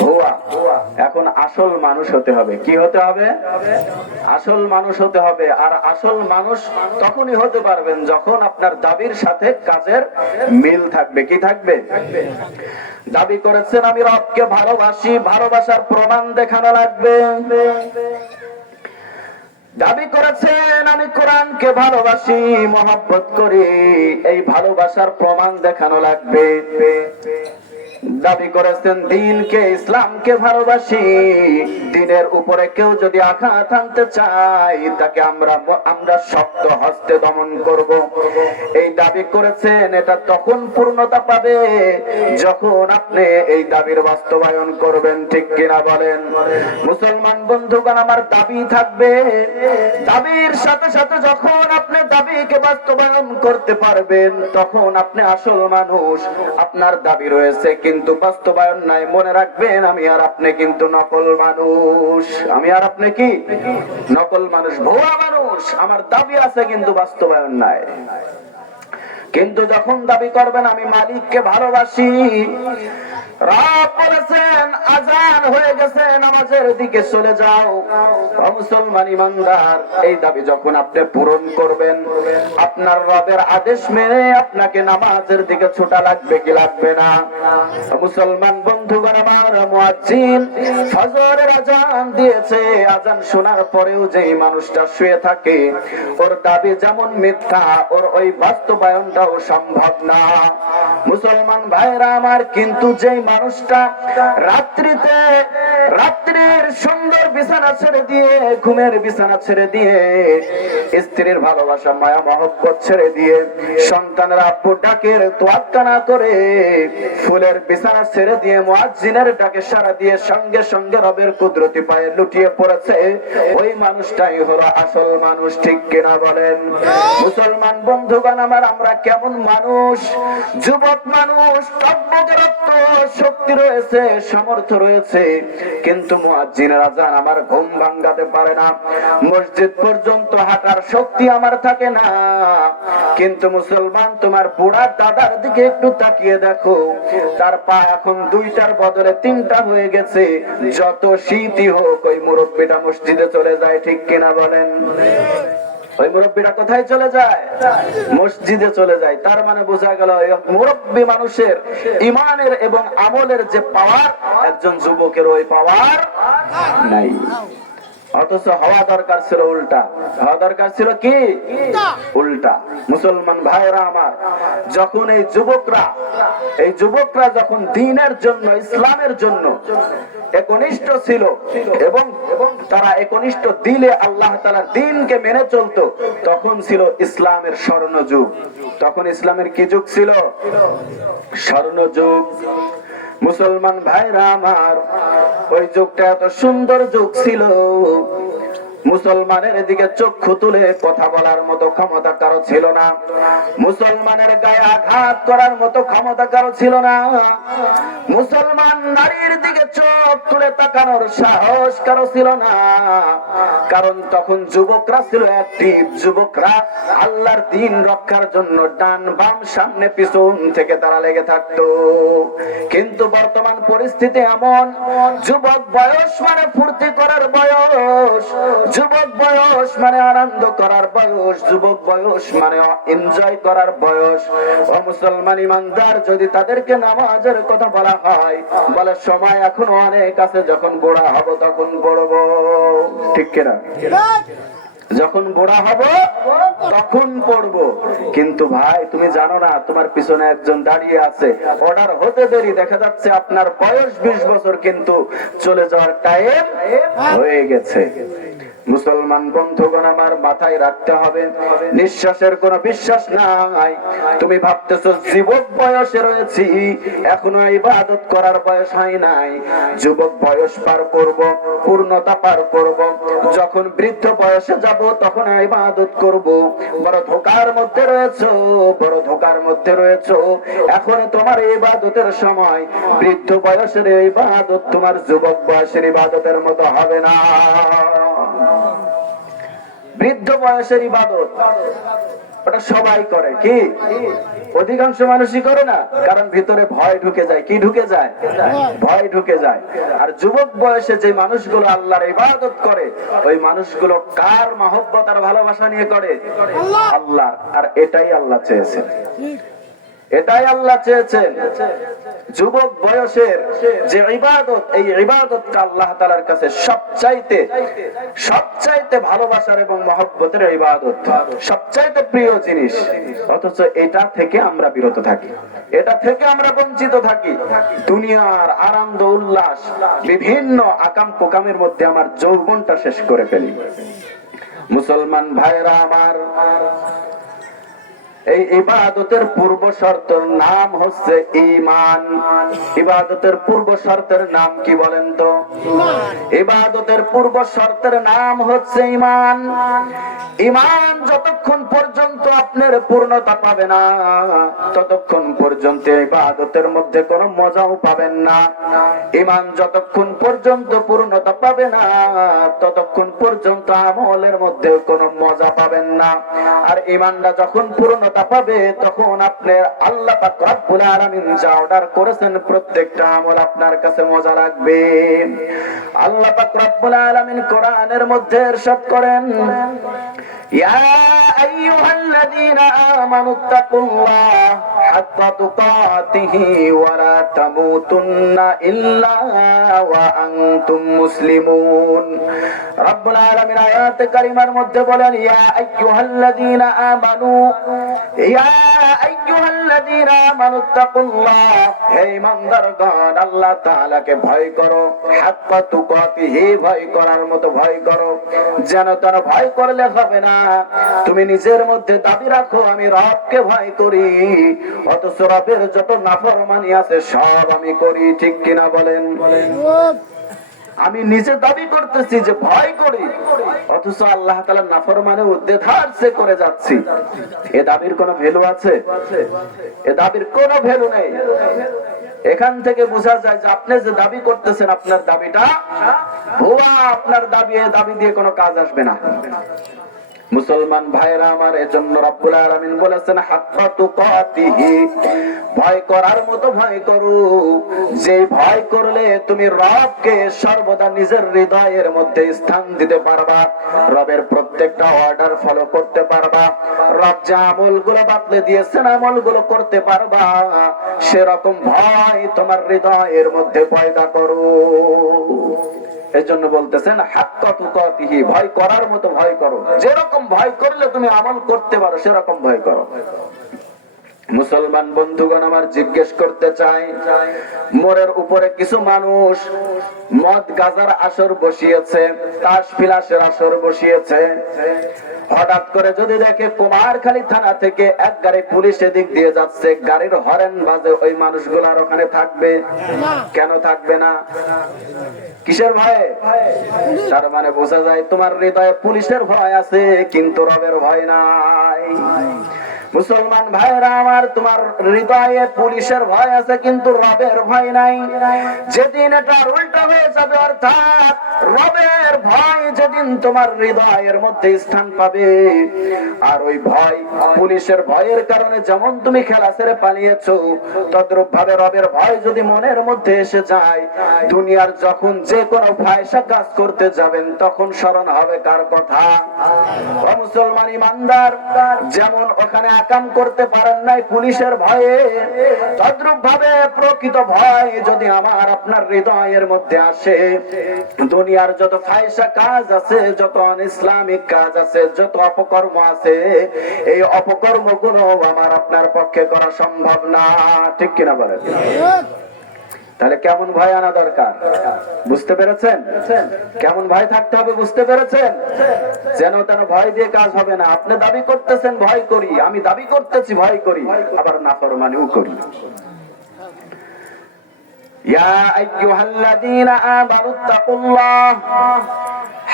ভুয়া। এখন আসল মানুষ হতে হবে। কি হতে হবে? আসল মানুষ হতে হবে। আর আসল মানুষ তখনই হতে পারবেন যখন আপনার দাবির সাথে কাজের মিল থাকবে। কি থাকবে? দাবি করেছেন আমি রবকে ভালোবাসি, ভালোবাসার প্রমাণ দেখানো লাগবে। দাবি করেছেন আমি কোরআনকে ভালোবাসি, মহব্বত করি, এই ভালোবাসার প্রমাণ দেখানো লাগবে। দাবি করেছেন দিনকে, ইসলামকে ভালোবাসি, দিনের উপরে কেউ যদি আঘাত আনতে চায় তাকে আমরা শক্ত হস্তে দমন করব। এই দাবি করেছেন, এটা তখন পূর্ণতা পাবে যখন আপনি এই দাবির বাস্তবায়ন করবেন, ঠিক কিনা বলেন? মুসলমান বন্ধুগণ, আমার দাবি থাকবে, দাবির সাথে সাথে যখন আপনি দাবিকে বাস্তবায়ন করতে পারবেন তখন আপনি আসল মানুষ। আপনার দাবি রয়েছে কিন্তু বাস্তবায়ন নাই, মনে রাখবেন আমি আর আপনি কিন্তু নকল মানুষ। আমি আর আপনি কি নকল মানুষ, ভুয়া মানুষ। আমার দাবি আছে কিন্তু বাস্তবায়ন নাই। কিন্তু যখন দাবি করবেন আমি মালিককে ভালোবাসি, রব বলেছেন আজান হয়ে গেছে, নামাজের দিকে চলে যাও, ও মুসলমান ইমানদার, এই দাবি যখন আপনি পূরণ করবেন আপনার রবের আদেশ মেনে আপনাকে নামাজের দিকে ছোটা লাগবে কি লাগবে না? মুসলমান বন্ধুগণ আমার, মুয়াজ্জিন ফজরের আজান দিয়েছে, আজান শোনার পরেও যেই মানুষটা শুয়ে থাকে ওর দাবি যেমন মিথ্যা, ওর ওই বাস্তবায়নটাও সম্ভব না। মুসলমান ভাইরা আমার, কিন্তু যেই মানুষটা রাত্রির সুন্দর বিছানা ছেড়ে দিয়ে, ঘুমের বিছানা ছেড়ে দিয়ে, স্ত্রীর ভালোবাসা মায়া মহব্বত ছেড়ে দিয়ে, সন্তানের আব্বু ডাকের তোয়াক্কা না করে ফুলের বিছানা ছেড়ে দিয়ে মুয়াজ্জিনের ডাকে সাড়া দিয়ে সঙ্গে সঙ্গে রবের কুদরতি পায়ে লুটিয়ে পড়েছে, ওই মানুষটাই হলো আসল মানুষ, ঠিক কিনা বলেন? মুসলমান বন্ধুগণ আমার, আমরা কেমন মানুষ? যুবক মানুষ, টকবকে রক্ত, শক্তি রয়েছে, সামর্থ্য রয়েছে, কিন্তু মুয়াজ্জিনের আজান আমার ঘুম ভাঙাতে পারে না, মসজিদ পর্যন্ত হাঁটার শক্তি আমার থাকে না। কিন্তু মুসলমান, তোমার বুড়া দাদার দিকে একটু তাকিয়ে দেখো, তার পা এখন 2টার বদলে 3টা হয়ে গেছে। যত শীতই হোক ওই মুরব্বিটা মসজিদে চলে যায়, ঠিক কিনা বলেন? ওই মুরব্বীরা কোথায় চলে যায়? মসজিদে চলে যায়। তার মানে বোঝা গেল মুরব্বী মানুষের ইমানের এবং আমলের যে পাওয়ার, একজন যুবকের ওই পাওয়ার নাই। অথচ হওয়া দরকার ছিল উল্টা। হওয়া দরকার ছিল কি? উল্টা। মুসলমান ভাইরা আমার, যখন এই যুবকরা যখন দ্বীনের জন্য, ইসলামের জন্য একনিষ্ঠ ছিল এবং তারা একনিষ্ঠ দিলে আল্লাহ তাআলার দ্বীনকে মেনে চলতো, তখন ছিল ইসলামের স্বর্ণযুগ। তখন ইসলামের কি যুগ ছিল? স্বর্ণযুগ। মুসলমান ভাইরা আমার, ওই যুগটা এত সুন্দর যুগ ছিল, মুসলমানের দিকে চক্ষু তুলে কথা বলার মতো ক্ষমতা কারো ছিল না, মুসলমানের গায়ে আঘাত করার মতো ক্ষমতা কারো ছিল না, মুসলমান নারীর দিকে চোখ তুলে তাকানোর সাহস কারো ছিল না। কারণ তখন যুবকরা ছিল অ্যাক্টিভ, যুবকরা আল্লাহর দ্বীন রক্ষার জন্য ডান বাম সামনে পিছন থেকে তারা লেগে থাকতো। কিন্তু বর্তমান পরিস্থিতি এমন, যুবক বয়স মানে ফুর্তি করার বয়স, যুবক বয়স মানে আনন্দ করার বয়স, যুবক বয়স মানে এনজয় করার বয়স। ও মুসলমান ইমানদার, যদি তাদেরকে নামাজের কথা বলা হয়, বলে সময় এখনো অনেক আছে, যখন বুড়া হব তখন পড়বো, ঠিক কিনা? যখন বুড়া হব তখন পড়বো। কিন্তু ভাই, তুমি জানো না তোমার পিছনে একজন দাঁড়িয়ে আছে, অর্ডার হতে দেরি, দেখা যাচ্ছে আপনার বয়স 20 বছর, কিন্তু চলে যাওয়ার টাইম হয়ে গেছে। মুসলমান বন্ধুগণ আমার, মাথায় রাখতে হবে নিঃশ্বাসের কোনো বিশ্বাস নাই। তুমি ভাবতেছো যুবক বয়সে রয়েছি, এখনো ইবাদত করার বয়স হয় নাই। যুবক বয়স পার করব, পূর্ণতা পার করব, যখন বৃদ্ধ বয়সে যাব তখন ইবাদত করব। বড় ধোকার মধ্যে রয়েছো, বড় ধোকার মধ্যে রয়েছো। এখন তোমার ইবাদতের সময়, বৃদ্ধ বয়সের ইবাদত তোমার যুবক বয়সের ইবাদতের মতো হবে না। বৃদ্ধ বয়সের ইবাদত ওটা সবাই করে, কি অধিকাংশ মানুষই করে না, কারণ ভিতরে ভয় ঢুকে যায়। কি ঢুকে যায়? ভয় ঢুকে যায়। আর যুবক বয়সে যে মানুষগুলো আল্লাহর ইবাদত করে, ওই মানুষগুলো কার মহব্বত আর ভালোবাসা নিয়ে করে? আল্লাহ। আর এটাই আল্লাহ চেয়েছেন, এটাই আল্লাহ চেয়েছেন। যুবক বয়সের যে ইবাদত, এই ইবাদতটা আল্লাহ তাআলার কাছে সবচাইতে ভালোবাসার এবং মহব্বতের ইবাদত, সবচাইতে প্রিয় জিনিস। অথচ এটা থেকে আমরা বিরত থাকি। এটা থেকে আমরা বঞ্চিত থাকি। দুনিয়ার আনন্দ উল্লাস, বিভিন্ন আকাম কোকামের মধ্যে আমার যৌবনটা শেষ করে ফেলি। মুসলমান ভাইরা আমার, এই ইবাদতের পূর্ব শর্তের নাম হচ্ছে ঈমান। ইবাদতের পূর্ব শর্তের নাম কি বলেন তো? ইবাদতের পূর্ব শর্তের নাম হচ্ছে ঈমান। ঈমান যতক্ষণ পর্যন্ত আপনার পূর্ণতা পাবে না, ততক্ষণ পর্যন্ত ইবাদতের মধ্যে কোনো মজাও পাবেন না। ঈমান যতক্ষণ পর্যন্ত পূর্ণতা পাবে না, ততক্ষণ পর্যন্ত আমলের মধ্যে কোনো মজা পাবেন না। আর ঈমানটা যখন পূর্ণতা পাবে, তখন আপনার আল্লাহ পাক রব্বুল আলামিন যা অর্ডার করেছেন প্রত্যেকটা আমল আপনার কাছে মজা লাগবে। আল্লাহ পাক রব্বুল আলামিন কোরআনের মধ্যে ইরশাদ করেন, ইয়া আইয়ুহাল্লাযীনা আমানুত্তাকুল্লাহ হাক্কা তুকাতিহি ওয়া লা তামুতুন্না ইল্লা ওয়া আনতুম মুসলিমুন। রব্বুল আলামিন আয়াতে কারিমার মধ্যে বলেন, ইয়া আইয়ুহাল্লাযীনা আমানু, ইয়া আইয়ুহাল্লাযীনা আমানুত্তাকুল্লাহ, হে ঈমানদারগণ আল্লাহ তাআলাকে ভয় করো। হাক্কা তুকাতিহি, ভয় করার মতো ভয় করো। যেন তেন ভয় করলে হবে না। তুমি নিজের মধ্যে দাবি রাখো আমি রবকে ভয় করি, অথচ রবের যত নাফরমানি আছে সব আমি করি। ঠিক কিনা বলেন? আমি নিজে দাবি করতেছি যে ভয় করি, অথচ আল্লাহ তাআলার নাফরমানি উদ্দেধারসে করে যাচ্ছি। এ দাবির কোনো ভ্যালু আছে? এ দাবির কোনো ভ্যালু নেই। এখান থেকে বোঝা যায় যে আপনি যে দাবি করতেছেন আপনার দাবিটা ভুয়া। আপনার দাবি, এ দাবি দিয়ে কোনো কাজ আসবে না। মুসলমান ভাইরা আমার, এজন্য রব্বুল আলামিন বলেছেন হাক্কা তুকাতিহি, ভয় করার মতো ভয় করো। যে ভয় করলে তুমি রবকে সর্বদা নিজের হৃদয়ের মধ্যে স্থান দিতে পারবা, রবের প্রত্যেকটা অর্ডার ফলো করতে পারবা, রব যে আমলগুলো বাতলে দিয়েছেন আমলগুলো করতে পারবা, সেরকম ভয় তোমার হৃদয়ের মধ্যে পয়দা করো। এজন্য বলতেছেন হাক্কা তুকাতিহি, ভয় করার মতো ভয় করো। যেরকম ভয় করলে তুমি আমল করতে পারো সেরকম ভয় করো। মুসলমান বন্ধুগণ আমার, জিজ্ঞেস করতে চাই, মোড়ের উপরে কিছু মানুষ মদ গাজার আসর বসিয়েছে, তাস বিলাসের আসর বসিয়েছে। হঠাৎ করে যদি দেখে কুমারখালী থানা থেকে এক গাড়ি পুলিশ এদিক দিয়ে যাচ্ছে, গাড়ির হরেন বাজে, ওই মানুষগুলার ওখানে থাকবে? কেন থাকবে না? কিসের ভয়ে? তার মানে বোঝা যায় তোমার হৃদয়ে পুলিশের ভয় আছে কিন্তু রবের ভয় নাই। মুসলমান ভাইরা আমার, তোমার হৃদয়ে পুলিশের ভয় আছে কিন্তু রবের ভয় নাই। যেদিন এটা উল্টা হয়ে যাবে, অর্থাৎ রবের ভয় যেদিন তোমার হৃদয়ের মধ্যে স্থান পাবে, আর ওই ভয় পুলিশের ভয়ের কারণে যেমন তুমি খেলা ছেড়ে পালিয়েছো, তদ্রূপ ভাবে রবের ভয় যদি মনের মধ্যে এসে যায়, দুনিয়ার যখন যে কোনো ফায়সা কাজ করতে যাবেন তখন স্মরণ হবে কার কথা? ও মুসলমান ইমানদার, যেমন ওখানে আকাম করতে পারেন নাই পুলিশের ভয়ে, তদ্রূপ ভাবে প্রকৃত ভয় যদি আমার আপনার হৃদয়ের মধ্যে আসে, দুনিয়ার যত ফায়সা কাজ আছে, যত ইসলামিক কাজ আছে, যত অপকর্ম আছে, এই অপকর্মগুলো আমার আপনার পক্ষে করা সম্ভব না। ঠিক কিনা বলেন? তাহলে কেমন ভয় আনা দরকার? বুঝতে পেরেছেন? কেমন ভয় থাকতে হবে বুঝতে পেরেছেন? যেন তেন ভয় দিয়ে কাজ হবে না। আপনি দাবি করতেছেন ভয় করি, আমি দাবি করতেছি ভয় করি, আবার নাফরমানিও করি। ইয়া আইয়ুহাল্লাযীনা আমানুত্তাকুল্লাহ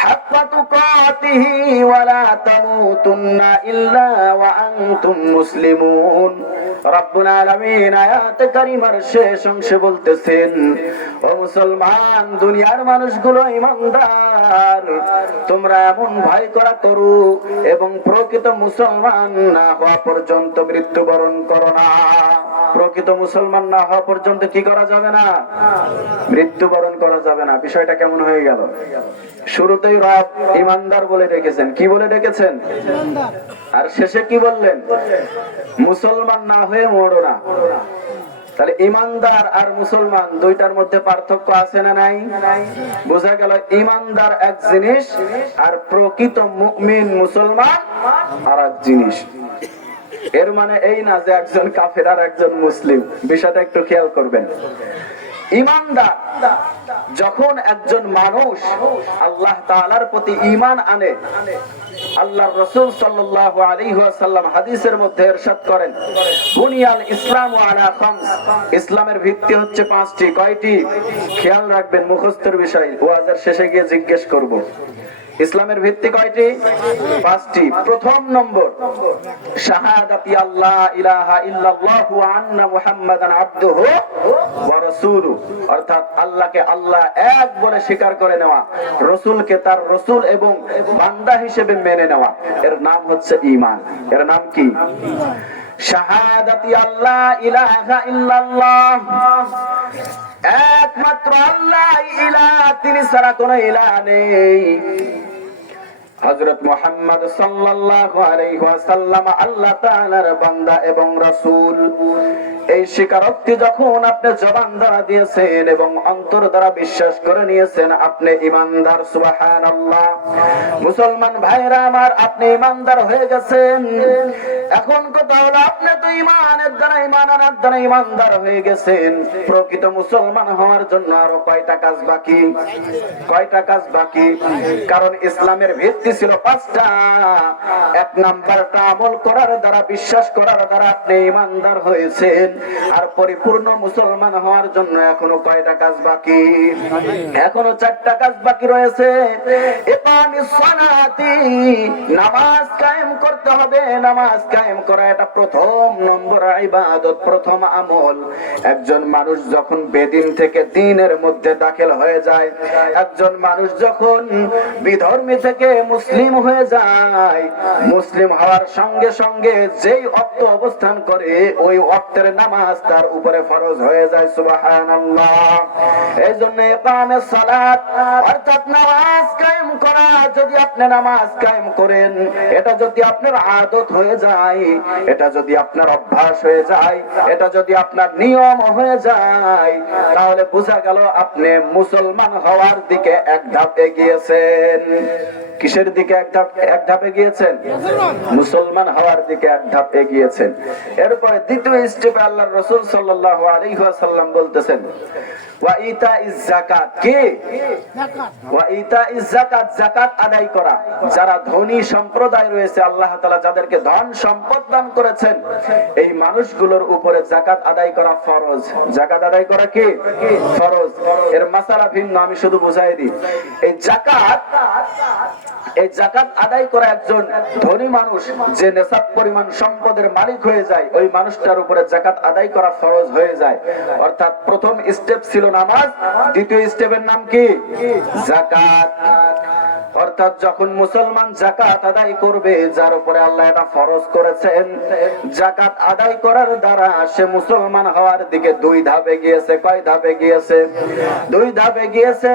হাক্কা তুকাতিহি ওয়া লা তামুতুন্না ইল্লা ওয়া আনতুম মুসলিমুন। রব্বুল আলামিন আয়াতে কারিমার শেষ অংশে বলতেছেন, ও মুসলমান, দুনিয়ার মানুষগুলো ইমানদার, তোমরা এমন ভয় করা করো এবং প্রকৃত মুসলমান না হওয়া পর্যন্ত মৃত্যুবরণ করো না। প্রকৃত মুসলমান না হওয়া পর্যন্ত কি করা যাবে না? মৃত্যুবরণ করা যাবে না। বিষয়টা কেমন হয়ে গেল? শুরুতেই রব ইমানদার বলে ডেকেছেন। কি বলে ডেকেছেন? আর শেষে কি বললেন? মুসলমান না হয়ে মরো না। তাহলে ইমানদার আর মুসলমান দুইটার মধ্যে পার্থক্য আছে না নাই? বোঝা গেল ইমানদার এক জিনিস আর প্রকৃত মুমিন মুসলমান আর এক জিনিস। এর মানে এই না যে একজন কাফের আর একজন মুসলিম, বিষয়টা একটু খেয়াল করবেন। ঈমানদার যখন একজন মানুষ আল্লাহ তাআলার প্রতি ঈমান আনে, আল্লাহর রাসূল সাল্লাল্লাহু আলাইহি ওয়াসাল্লাম হাদিসের মধ্যে ইরশাদ করেন, বুনিয়াল ইসলামু আলা খামস, ইসলামের ভিত্তি হচ্ছে পাঁচটি। কয়টি? খেয়াল রাখবেন, মুখস্থের বিষয়, ওয়াজের শেষে গিয়ে জিজ্ঞেস করব। ইসলামের ভিত্তি কয়টি? পাঁচটি। প্রথম নম্বর, শাহাদাতি আল্লাহ ইলাহা ইল্লাল্লাহু ওয়া আন্না মুহাম্মাদান আবদুহু ওয়া রাসূলুহু, অর্থাৎ আল্লাহকে আল্লাহ এক বলে স্বীকার করে নেওয়া, রাসূলকে তার রাসূল এবং বান্দা হিসেবে মেনে নেওয়া, এর নাম হচ্ছে ঈমান। এর নাম কি? শাহাদাতি আল্লাহ ইলাহা ইল্লাল্লাহ, একমাত্র আল্লাহ ইলাহ, তিনি ছাড়া কোনো ইলাহ নেই। হযরত মুহাম্মদ সাল্লাল্লাহু আলাইহি ওয়াসাল্লাম আল্লাহ তাআলার বান্দা এবং রাসূল, এই স্বীকারোক্তি যখন আপনি জবান দ্বারা দিয়েছেন এবং অন্তর দ্বারা বিশ্বাস করে নিয়েছেন, আপনি ঈমানদার। সুবহানাল্লাহ। মুসলমান ভাইরা আমার, আপনি ঈমানদার হয়ে গেছেন। এখন কথা হলো, আপনি তো ঈমানের দ্বারা, ঈমান আনার দ্বারা ঈমানদার হয়ে গেছেন। প্রকৃত মুসলমান হওয়ার জন্য আরো কয়টা কাজ বাকি? কয়টা কাজ বাকি? কারণ ইসলামের ভিত্তি ছিল পাঁচটা। এক নাম্বারটা আমল করার দ্বারা, বিশ্বাস করার দ্বারা আপনি ঈমানদার হয়েছেন। আর পরিপূর্ণ মুসলমান হওয়ার জন্য এখনো কয়টা কাজ বাকি? এখনো চারটা কাজ বাকি রয়েছে। ইকামিস সালাতি, নামাজ কায়েম করতে হবে। নামাজ কায়েম করা এটা প্রথম নম্বর ইবাদত, প্রথম আমল। একজন মানুষ যখন বেদিন থেকে দ্বীনের মধ্যে দাখিল হয়ে যায়, একজন মানুষ যখন বিধর্মী থেকে মুসলিম হয়ে যায়, মুসলিম হওয়ার সঙ্গে সঙ্গে যেই ওয়াক্ত অবস্থান করে, ওই ওয়াক্তের নামাজ তার উপরে ফরজ হয়ে যায়। সুবহানাল্লাহ। এইজন্য ইকামেস সালাত, অর্থাৎ নামাজ কায়েম করা, যদি আপনি নামাজ কায়েম করেন, এটা যদি আপনার আদত হয়ে যায়, এটা যদি আপনার অভ্যাস হয়ে যায়, এটা যদি আপনার নিয়ম হয়ে যায়, তাহলে বোঝা গেল আপনি মুসলমান হওয়ার দিকে এক ধাপ এগিয়েছেন। কিসের দিকে এক ধাপ এগিয়েছেন? মুসলমান হওয়ার দিকে এক ধাপ এগিয়েছেন। এরপরে দ্বিতীয় স্টেপে আল্লাহর রাসূল সাল্লাল্লাহু আলাইহি ওয়াসাল্লাম বলতেছেন, ওয়া ইতাইজ যাকাত। কি? ওয়া ইতাইজ যাকাত, যাকাত আদায় করা। যারা ধনী সম্প্রদায় রয়েছে, আল্লাহ তাআলা যাদেরকে ধন সম্পদ দান করেছেন, এই মানুষগুলোর উপরে যাকাত আদায় করা ফরজ। যাকাত আদায় করা কি? ফরজ। এর মাসালা ভিন্ন, আমি শুধু বুঝাই দিই। এই যাকাত আদায় করা একজন ধনী মানুষ যে নেশাব পরিমাণ সম্পদের মালিক হয়ে যায়, ওই মানুষটার উপরে যাকাত আদায় করা ফরজ হয়ে যায়। অর্থাৎ প্রথম স্টেপ ছিল নামাজ, দ্বিতীয় স্টেপের নাম কি? যাকাত। অর্থাৎ যখন মুসলমান যাকাত আদায় করবে, যার উপরে আল্লাহ এটা ফরজ করেছেন, যাকাত আদায় করার দ্বারা সে মুসলমান হওয়ার দিকে দুই ধাপে গিয়েছে। কয় ধাপে গিয়েছে? দুই ধাপে গিয়েছে।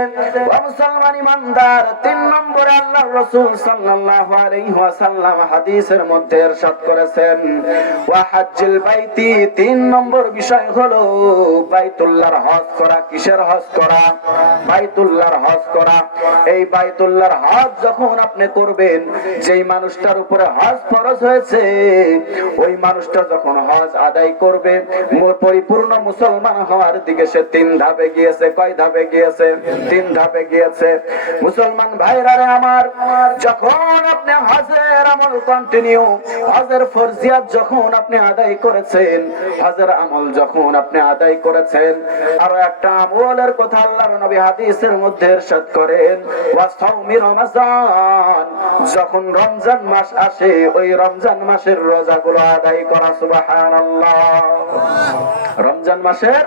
ও মুসলমান ইমানদার, তিন নম্বরে আল্লাহর রাসূল সাল্লাল্লাহু আলাইহি ওয়াসাল্লাম হাদিসের মধ্যে ইরশাদ করেছেন, ওয়া হাজ্জুল বাইতি, তিন নম্বর বিষয় হলো বাইতুল্লাহর হজ করা। কিসের হজ করা? বাইতুল্লাহর হজ করা। এই বাইতুল্লাহর হজ যখন আপনি করবেন, যেই মানুষটার উপরে হজ ফরজ হয়েছে, ওই মানুষটা যখন হজ আদায় করবে, পরিপূর্ণ মুসলমান হওয়ার দিকে সে তিন ধাপে গিয়েছে। কয় ধাপে গিয়েছে? তিন ধাপে গিয়েছে। মুসলমান ভাইরা রে আমার, যখন আপনি হজের আমল কন্টিনিউ, হজের ফরজিয়াত যখন আপনি আদায় করেছেন, হজের আমল যখন আপনি আদায় করেছেন, আরো একটা আমলের কথা আল্লাহর নবী হাদিসের মধ্যে ইরশাদ করেন, ওয়া সাওমি রমাজান, যখন রমজান মাস আসে, ওই রমজান মাসের রোজাগুলো আদায় করা। সুবহানাল্লাহ। রমজান মাসের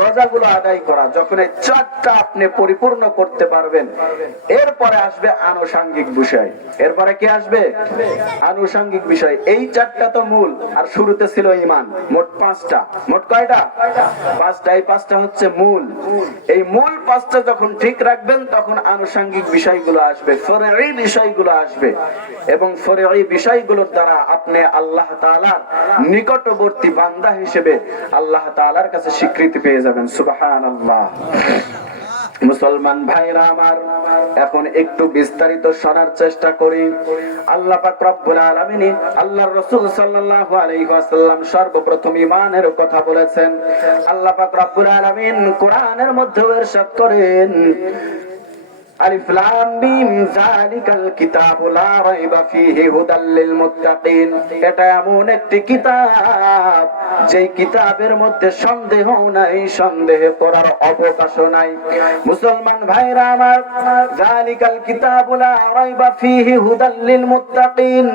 রোজাগুলো আদায় করা। যখন এই চারটা আপনি পরিপূর্ণ করতে পারবেন, এরপরে আসবে আনুষঙ্গিক বিষয়। এরপরে কি আসবে? আনুষঙ্গিক বিষয়। এই চারটা তো মূল, আর শুরুতে ছিল ঈমান। মোট পাঁচটা। মোট কয়টা? পাঁচটা। এই পাঁচটা হচ্ছে মূল। এই মূল পাঁচটা যখন ঠিক রাখবেন, তখন আনুষঙ্গিক বিষয়গুলো আসবে, ফরঈ বিষয়গুলো আসবে, এবং ফরঈ বিষয়গুলোর দ্বারা আপনি আল্লাহ তাআলার নিকটবর্তী বান্দা হিসেবে আল্লাহ তাআলার কাছে স্বীকৃতি পেয়ে যাবেন। সুবহানাল্লাহ। মুসলমান ভাইরা আমার, এখন একটু বিস্তারিত শোনার চেষ্টা করি। আল্লাহ পাক রব্বুল আলামিন, আল্লাহর রাসূল সাল্লাল্লাহু আলাইহি ওয়াসাল্লাম সর্বপ্রথম ঈমানের কথা বলেছেন। আল্লাহ পাক রব্বুল আলামিন কোরআনের মধ্যে ইরশাদ করেন, আলিফ লাম মিম যালিকাল কিতাবু লা রাইবা ফীহি হুদাল লিল মুত্তাকিন। এটা এমন একটি কিতাব যেই কিতাবের মধ্যে সন্দেহ নাই, সন্দেহ করার অবকাশও নাই। মুসলমান ভাইরা আমার, যালিকাল কিতাবু লা রাইবা ফীহি হুদাল লিল মুত্তাকিন,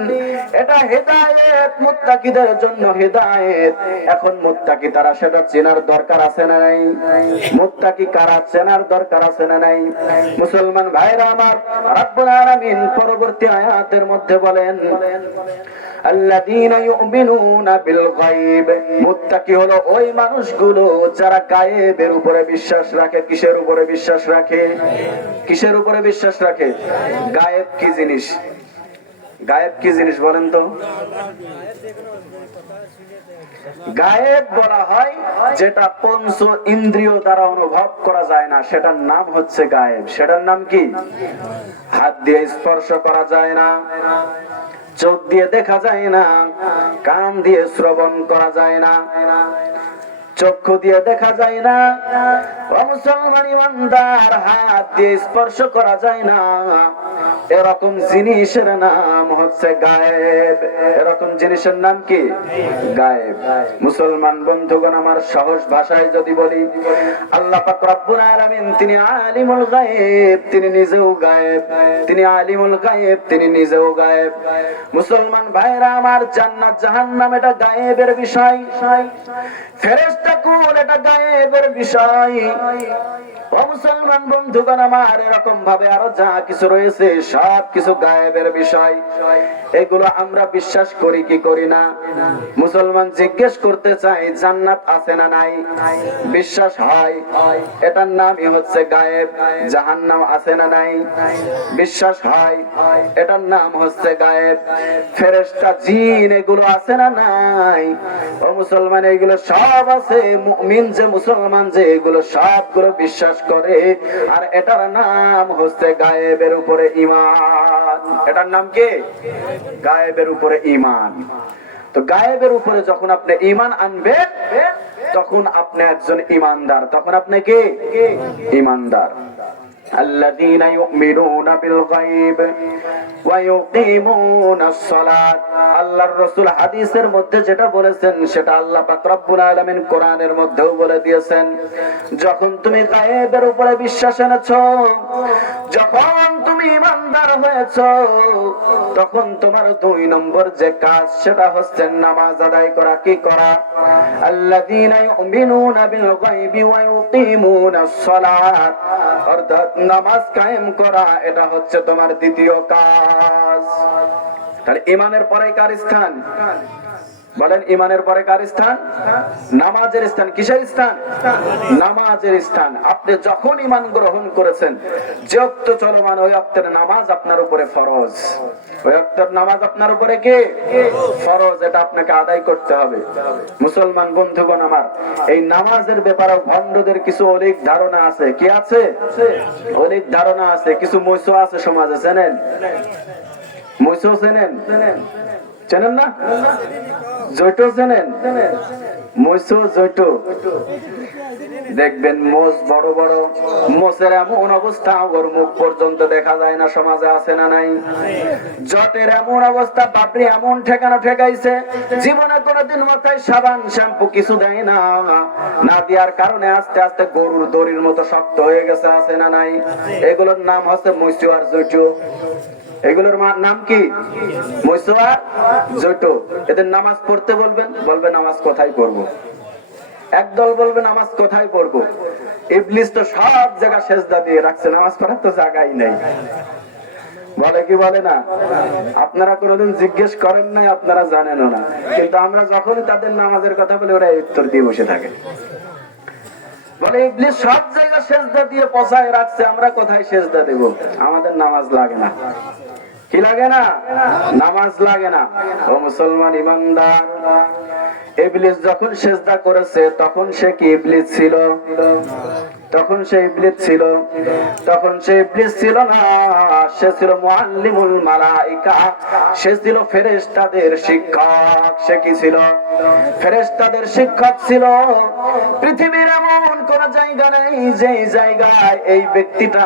এটা হেদায়েত, মুত্তাকিদের জন্য হেদায়েত। এখন মুত্তাকি তারা সেটা চেনার দরকার আছে না নাই? মুত্তাকি কারা চেনার দরকার আছে না নাই? মুসলমান ভাইরা আমার, রব্বুল আলামিন পরবর্তী আয়াতের মধ্যে বলেন, আল্লাযীনা ইউমিনুনা বিল গায়ব। মুত্তাকি হলো ওই মানুষগুলো যারা গায়েবের উপরে বিশ্বাস রাখে। কিসের উপরে বিশ্বাস রাখে? কিসের উপরে বিশ্বাস রাখে? গায়েব কি জিনিস? গায়েব কি জিনিস বলেন তো? গায়েব বলা হয় যেটা পঞ্চ ইন্দ্রিয় দ্বারা অনুভব করা যায় না, সেটার নাম হচ্ছে গায়েব। সেটার নাম কি? হাত দিয়ে স্পর্শ করা যায় না, চোখ দিয়ে দেখা যায় না, কান দিয়ে শ্রবণ করা যায় না, চক্ষু দিয়ে দেখা যায় না, ও মুসলমান ইমানদার, হাত দিয়ে স্পর্শ করা যায় না। এরকম জিনিসের নাম হচ্ছে গায়েব। এরকম জিনিসের নাম কি? গায়েব। মুসলমান বন্ধুগণ আমার, সহজ ভাষায় যদি বলি, আল্লাহ পাক রব্বুল আলামিন তিনি আলিমুল গায়েব, তিনি নিজেও গায়েব। তিনি আলিমুল গায়েব, তিনি নিজেও গায়েব। মুসলমান ভাইরা আমার, জান্নাত জাহান্নাম এটা গায়েবের বিষয়, ফেরেশতা কুল এটা গায়েবের বিষয়। ও মুসলমান বন্ধুগণ আমার, এরকম ভাবে আরো যা কিছু রয়েছে সব কিছু গায়েবের বিষয়। এগুলো আমরা বিশ্বাস করি কি করি না? মুসলমান জিজ্ঞেস করতে চাই, জান্নাত আছে না নাই? বিশ্বাস হয়, এটার নামই হচ্ছে গায়েব। জাহান্নাম আছে না নাই? বিশ্বাস হয়, এটার নাম হচ্ছে গায়েব। ফেরেশতা জিন এগুলো আছে না নাই? ও মুসলমান, এগুলো সব আছে। মুমিন যে, মুসলমান যে, এগুলো সবগুলো বিশ্বাস করে। আর এটার নাম হচ্ছে গায়েবের উপরে ঈমান। এটার নাম কি? গায়েবের উপরে ঈমান। তো গায়েবের উপরে যখন আপনি ঈমান আনবেন, তখন আপনি একজন ঈমানদার। তখন আপনি কি? ঈমানদার। আল্লাযীনা ইউমিনুনা বিল গায়ব ওয়া ইউকিমুনাস সালাত। আল্লাহর রাসূল হাদিসের মধ্যে যেটা বলেছেন সেটা আল্লাহ পাক রব্বুল আলামিন কোরআনের মধ্যেও বলে দিয়েছেন। যখন তুমি গায়েবের উপরে বিশ্বাস এনেছো, যখন তুমি ঈমানদার হয়েছো, তখন তোমার 2 নম্বর যে কাজ সেটা হচ্ছে নামাজ আদায় করা। কি করা? আল্লাযীনা ইউমিনুনা বিল গায়বি ওয়া ইউকিমুনাস সালাত, অর্থাৎ নামাজ কায়েম করা। এটা হচ্ছে তোমার দ্বিতীয় কাজ। তাহলে ঈমানের পরে কার স্থান? বলেন, ঈমানের পরে কার স্থান? নামাজের স্থান। কিসের স্থান? নামাজের স্থান। আপনি যখন ঈমান গ্রহণ করেছেন, যে ওয়াক্ত চলমান ওই ওয়াক্তের নামাজ আপনার উপরে ফরজ। ওই ওয়াক্তের নামাজ আপনার উপরে কি? ফরজ। এটা আপনাকে আদায় করতে হবে। মুসলমান বন্ধুগণ আমার, এই নামাজের ব্যাপারে ভণ্ডদের কিছু অনেক ধারণা আছে। কি আছে? অনেক ধারণা আছে। কিছু মৈশ আছে সমাজে, চেনেন? মৈশ চেনেন? চেনেন না? জৈটো চেনেন? মৈশ, জৈটো দেখবেন, মোষ বড় বড়। মোষের এমন অবস্থা ওর মুখ পর্যন্ত দেখা যায় না। সমাজে আছে না নাই? জটের এমন অবস্থা, বাপরে এমন ঠেকানো ঠেকাইছে, জীবনে কোনোদিন মাথায় সাবান শ্যাম্পু কিছু দেয় না। না দেওয়ার কারণে আস্তে আস্তে গরুর দড়ির মতো শক্ত হয়ে গেছে। আছে না নাই? এগুলোর নাম হচ্ছে মৈশ আর জৈটো। এগুলোর নাম কি? মৈশ আর জৈটো। এদের নামাজ পড়তে বলবেন, বলবে নামাজ কোথায় পড়বো? একদল বলবে নামাজ কোথায় পড়বো? ইবলিস তো সব জায়গা সেজদা দিয়ে রাখছে, নামাজ পড়ার তো জায়গাই নেই। বলে কি বলে না? আপনারা কোনোদিন জিজ্ঞেস করেন নাই, আপনারা জানেনও না। কিন্তু আমরা যখনই তাদের নামাজের কথা বলি, ওরা উত্তর দিয়ে বসে থাকে। বলে ইবলিস সব জায়গা সেজদা দিয়ে পচায় রাখছে, আমরা কোথায় সেজদা দেব? আমাদের নামাজ লাগে না। কি লাগে না? নামাজ লাগে না। ও মুসলমান ইমানদার, ইবলিস যখন সেজদা করেছে তখন সে কি ইবলিস ছিল? তখন সে ইবলিস ছিল, তখন সে ইবলিস ছিল না, সে ছিল মুআল্লিমুল মালাইকা, সে ছিল ফেরেশতাদের শিক্ষক। সে কি ছিল? ফেরেশতাদের শিক্ষক ছিল। পৃথিবীর এমন কোন জায়গা নেই যে জায়গায় এই ব্যক্তিটা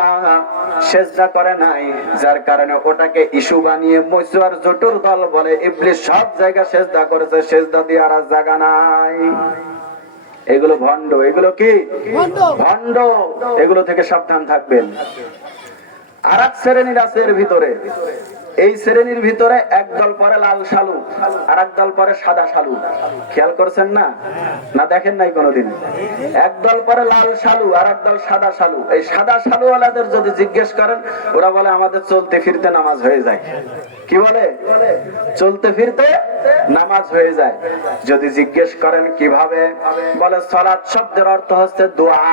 সেজদা করে নাই, যার কারণে ওটাকে ইস্যু বানিয়ে মসুয়ার জটুর দল বলে ইবলিস সব জায়গা সেজদা করেছে, সেজদা দিয়ে আর জায়গা নাই। এগুলো ভণ্ড, এগুলো কি ভণ্ড, এগুলো থেকে সাবধান থাকবেন। আর এক শ্রেণীর আছে এর ভিতরে, এই শ্রেণীর ভিতরে একদল পরে লাল শালু আর একদল পরে সাদা শালু। খেয়াল করছেন না? না দেখেন নাই কোনোদিন? একদল পরে লাল শালু আর একদল সাদা শালু। এই সাদা শালু ওয়ালাদের যদি জিজ্ঞেস করেন, ওরা বলে আমাদের চলতে ফিরতে নামাজ হয়ে যায়। কি বলে? চলতে ফিরতে নামাজ হয়ে যায়। যদি জিজ্ঞেস করেন কিভাবে, বলে সালাত শব্দের অর্থ হচ্ছে দোয়া,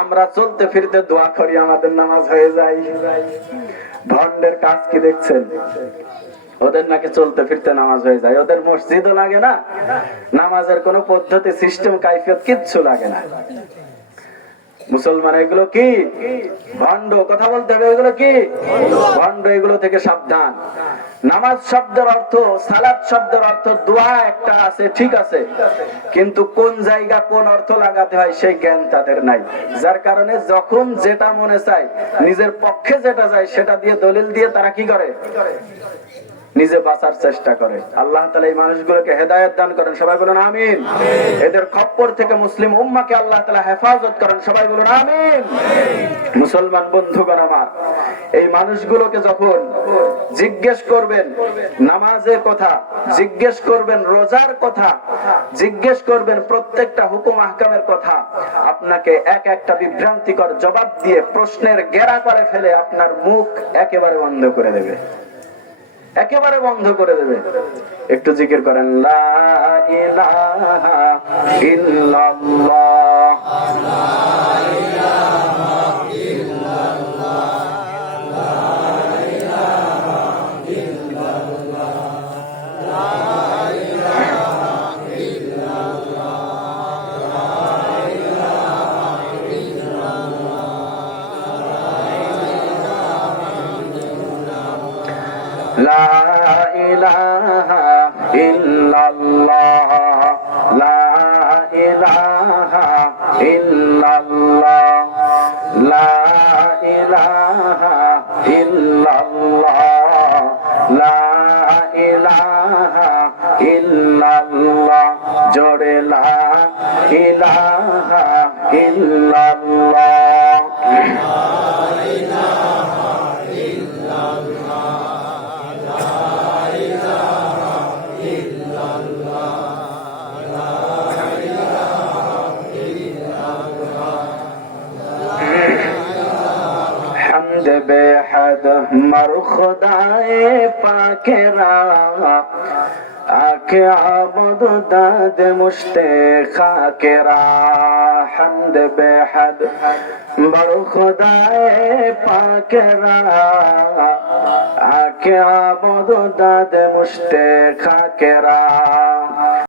আমরা চলতে ফিরতে দোয়া করি, আমাদের নামাজ হয়ে যায়। ভণ্ডের কাজ কি দেখছেন? ওদের নাকি চলতে ফিরতে নামাজ হয়ে যায়। ওদের মসজিদও লাগে না, নামাজের কোন পদ্ধতি সিস্টেম কাইফিয়ত কিচ্ছু লাগে না। মুসলমান এগুলো কি ভণ্ড, কথা বলতে হবে, এগুলো কি ভণ্ড, এগুলো থেকে সাবধান। নামাজ শব্দের অর্থ, সালাত শব্দের অর্থ দোয়া একটা আছে, ঠিক আছে, কিন্তু কোন জায়গা কোন অর্থ লাগাতে হয় সেই জ্ঞান তাদের নাই। যার কারণে যখন যেটা মনে চায়, নিজের পক্ষে যেটা যায় সেটা দিয়ে দলিল দিয়ে তারা কি করে? নিজে বাঁচার চেষ্টা করে। আল্লাহ তাআলা এই মানুষগুলোকে হেদায়েত দান করেন, সবাই বলুন আমিন। এদের খপ্পর থেকে মুসলিম উম্মাহকে আল্লাহ তাআলা হেফাজত করেন, সবাই বলুন আমিন। মুসলমান বন্ধুগণ আমার, এই মানুষগুলোকে যখন জিজ্ঞেস করবেন নামাজের কথা, জিজ্ঞেস করবেন রোজার কথা, জিজ্ঞেস করবেন প্রত্যেকটা হুকুম আহকামের কথা, আপনাকে এক একটা বিভ্রান্তিকর জবাব দিয়ে প্রশ্নের ঘেরা করে ফেলে আপনার মুখ একেবারে বন্ধ করে দেবে, একেবারে বন্ধ করে দেবে। একটু জিকির করেন, লা ইলাহা ইল্লাল্লাহ, লা ইলাহা ইল্লাল্লাহ, লা ইলাহা ইল্লাল্লাহ, লা ইলাহা ইল্লাল্লাহ, লা ইলাহা ইল্লাল্লাহ, লা ইলাহা ইল্লাল্লাহ, লা ইলাহা ইল্লাল্লাহ, লা ইলাহা ইল্লাল্লাহ, লা ইলাহা ইল্লাল্লাহ, জোরে লা ইলাহা ইল্লাল্লাহ, লা ইলাহা ইল্লাল্লাহ, बेहद मर खुदाए पाकेरा आके आबद दाद मुश्ते खाकेरा, हमद बेहद मर खुदाए पाकेरा आके आबद दाद मुश्ते खाकेरा।